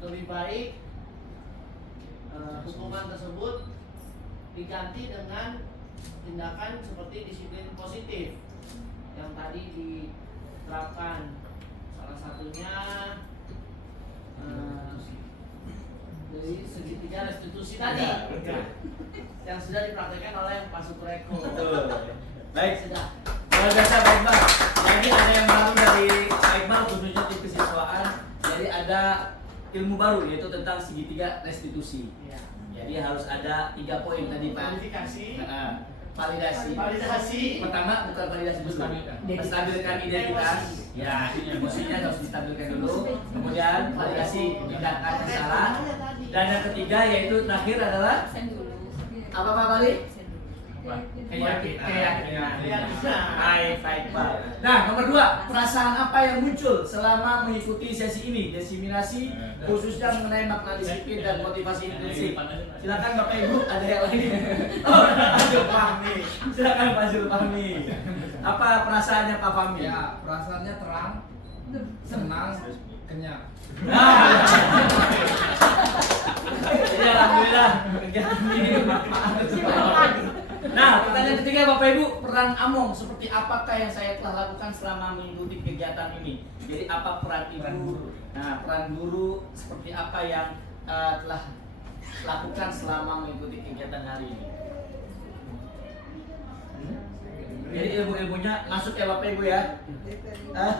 Lebih baik hukuman tersebut diganti dengan tindakan seperti disiplin positif yang tadi diterapkan. Salah satunya dari segitiga restitusi tadi yang sudah dipraktekkan oleh Pak Supreko. Baik, Sudah. luar biasa Pak Iqbal. Jadi ada yang baru dari Pak Iqbal khususnya tim kesiswaan. Jadi ada ilmu baru yaitu tentang segitiga restitusi. Ya. Jadi harus ada 3 poin tadi Pak. Kualifikasi. Validasi. Pertama bukan validasi dulu. Menstabilkan identitas. Ya, emosinya harus distabilkan dulu. Kemudian validasi tindakan yang salah. Dan yang ketiga yaitu terakhir adalah apa Pak Bali? Keyakinan. Baik Pak. Nah, nomor 2, perasaan apa yang muncul selama mengikuti sesi ini, diseminasi khususnya mengenai makna disiplin dan motivasi intrinsik. Silakan Bapak Ibu, ada yang lain. Oh, Pak Fahmi. Silakan Pak Fahmi. Apa perasaannya Pak Fahmi? Ya, perasaannya terang, senang, kenyang. Jadi alhamdulillah kegiatan ini bermanfaat. Nah, pertanyaan ketiga Bapak Ibu, peran Among seperti apakah yang saya telah lakukan selama mengikuti kegiatan ini? Jadi apa peran Ibu? Nah, peran guru seperti apa yang telah lakukan selama mengikuti kegiatan hari ini? Jadi ilmu-ilmunya masuk ya Bapak Ibu ya. Hah?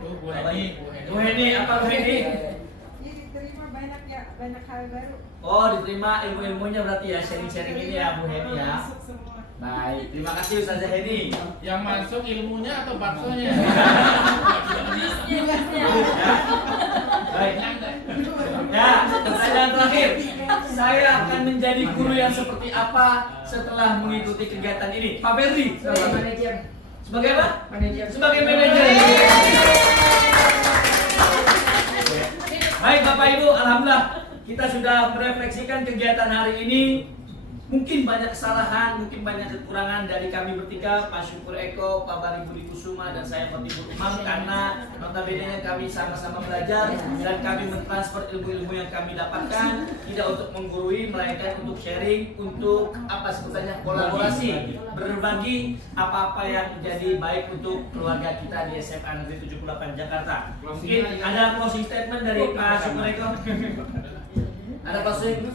Tuh, Bu Apa Heni. ini? Bu Heni, apa Bu Heni? Ini diterima banyak ya, banyak hal baru. Oh, diterima ilmu-ilmunya berarti ya, sharing-sharing ini ya Bu Heni ya. Masuk semua. Baik, terima kasih Ustazah Heni. Yang masuk ilmunya atau baksonya? Baik. Ya, pertanyaan terakhir. Saya akan menjadi guru yang seperti apa setelah mengikuti kegiatan ini? Pak Berdi. Sebagai apa? Sebagai manajer. Baik Bapak Ibu, alhamdulillah kita sudah merefleksikan kegiatan hari ini. Mungkin banyak kesalahan, mungkin banyak kekurangan dari kami bertiga, Pak Syukur Eko, Pak Bari Budi Kusuma, dan saya Pak Tibur Umam, karena notabene kami sama-sama belajar dan kami mentransfer ilmu-ilmu yang kami dapatkan tidak untuk menggurui, melainkan untuk sharing, untuk apa sebutannya kolaborasi, berbagi apa-apa yang menjadi baik untuk keluarga kita di SMA Negeri 78 Jakarta. Mungkin ada closing statement dari Pak Syukur Eko. Ada closing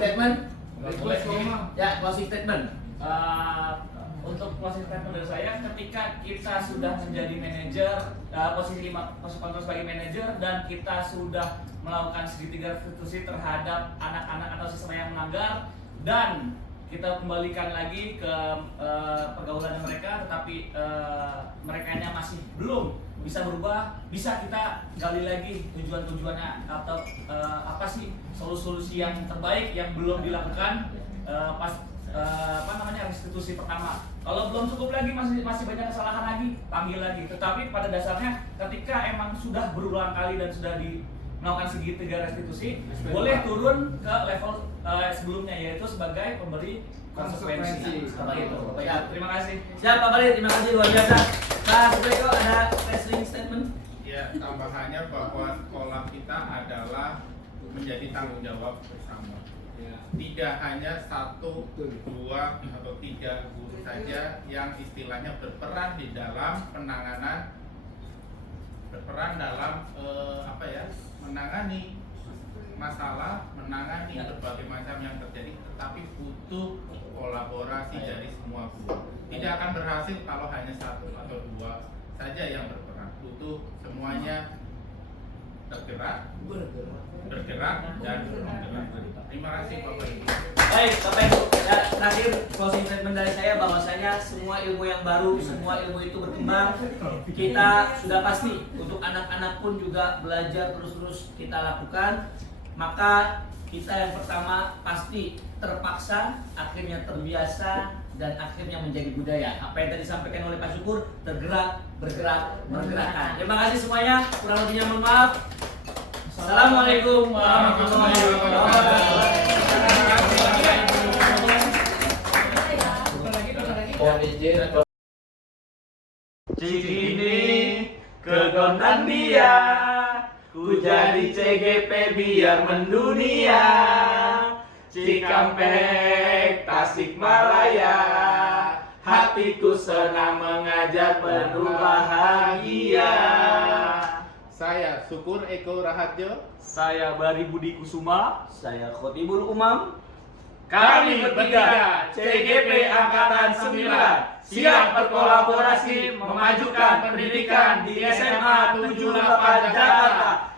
statement? Ya, closing statement. Untuk closing statement dari saya, ketika kita sudah menjadi manajer, posisi kontrol sebagai manajer, dan kita sudah melakukan segitiga restitusi terhadap anak-anak atau siswa yang melanggar, dan kita kembalikan lagi ke pergaulan mereka, tetapi merekanya masih belum bisa berubah, bisa kita gali lagi tujuan-tujuannya atau apa sih solusi yang terbaik yang belum dilakukan pas restitusi pertama. Kalau belum cukup lagi, masih banyak kesalahan lagi, panggil lagi. Tetapi pada dasarnya ketika emang sudah berulang kali dan sudah melakukan segitiga restitusi, boleh turun ke level sebelumnya, yaitu sebagai pemberi konsekuensi. Seperti itu. Ya, terima kasih. Siap Pak Bari, terima kasih luar biasa. Pak Supreko, ada closing statement? Ya, tambahannya bahwa sekolah kita adalah menjadi tanggung jawab bersama. Tidak hanya 1, 2, atau 3 guru saja yang istilahnya berperan di dalam penanganan, menangani masalah, menangani berbagai macam yang terjadi, tetapi butuh kolaborasi dari semua guru. Tidak akan berhasil kalau hanya 1 atau 2 saja yang berperan. Butuh semuanya bergerak dan menggerak. Terima kasih Bapak Ibu. Baik Bapak Ibu, ya, terakhir closing statement dari saya bahwasanya semua ilmu yang baru, semua ilmu itu berkembang. Kita sudah pasti untuk anak-anak pun juga belajar terus-terus kita lakukan. Maka kita yang pertama pasti terpaksa, akhirnya terbiasa, dan akhirnya menjadi budaya. Apa yang tadi disampaikan oleh Pak Syukur, bergerak, menggerakkan. Terima kasih semuanya. Kurang lebihnya mohon maaf. Assalamualaikum warahmatullahi wabarakatuh. Cikini kegonan dia, ku jadi CGP biar mendunia. Cikampek, Tasikmalaya, hatiku senang mengajar penuh bahagia. Saya Syukur Eko Raharjo. Saya Bari Budi Kusuma. Saya Khotibul Umam. Kami bertiga CGP Angkatan 9 siap berkolaborasi memajukan pendidikan di SMA 78 Jakarta.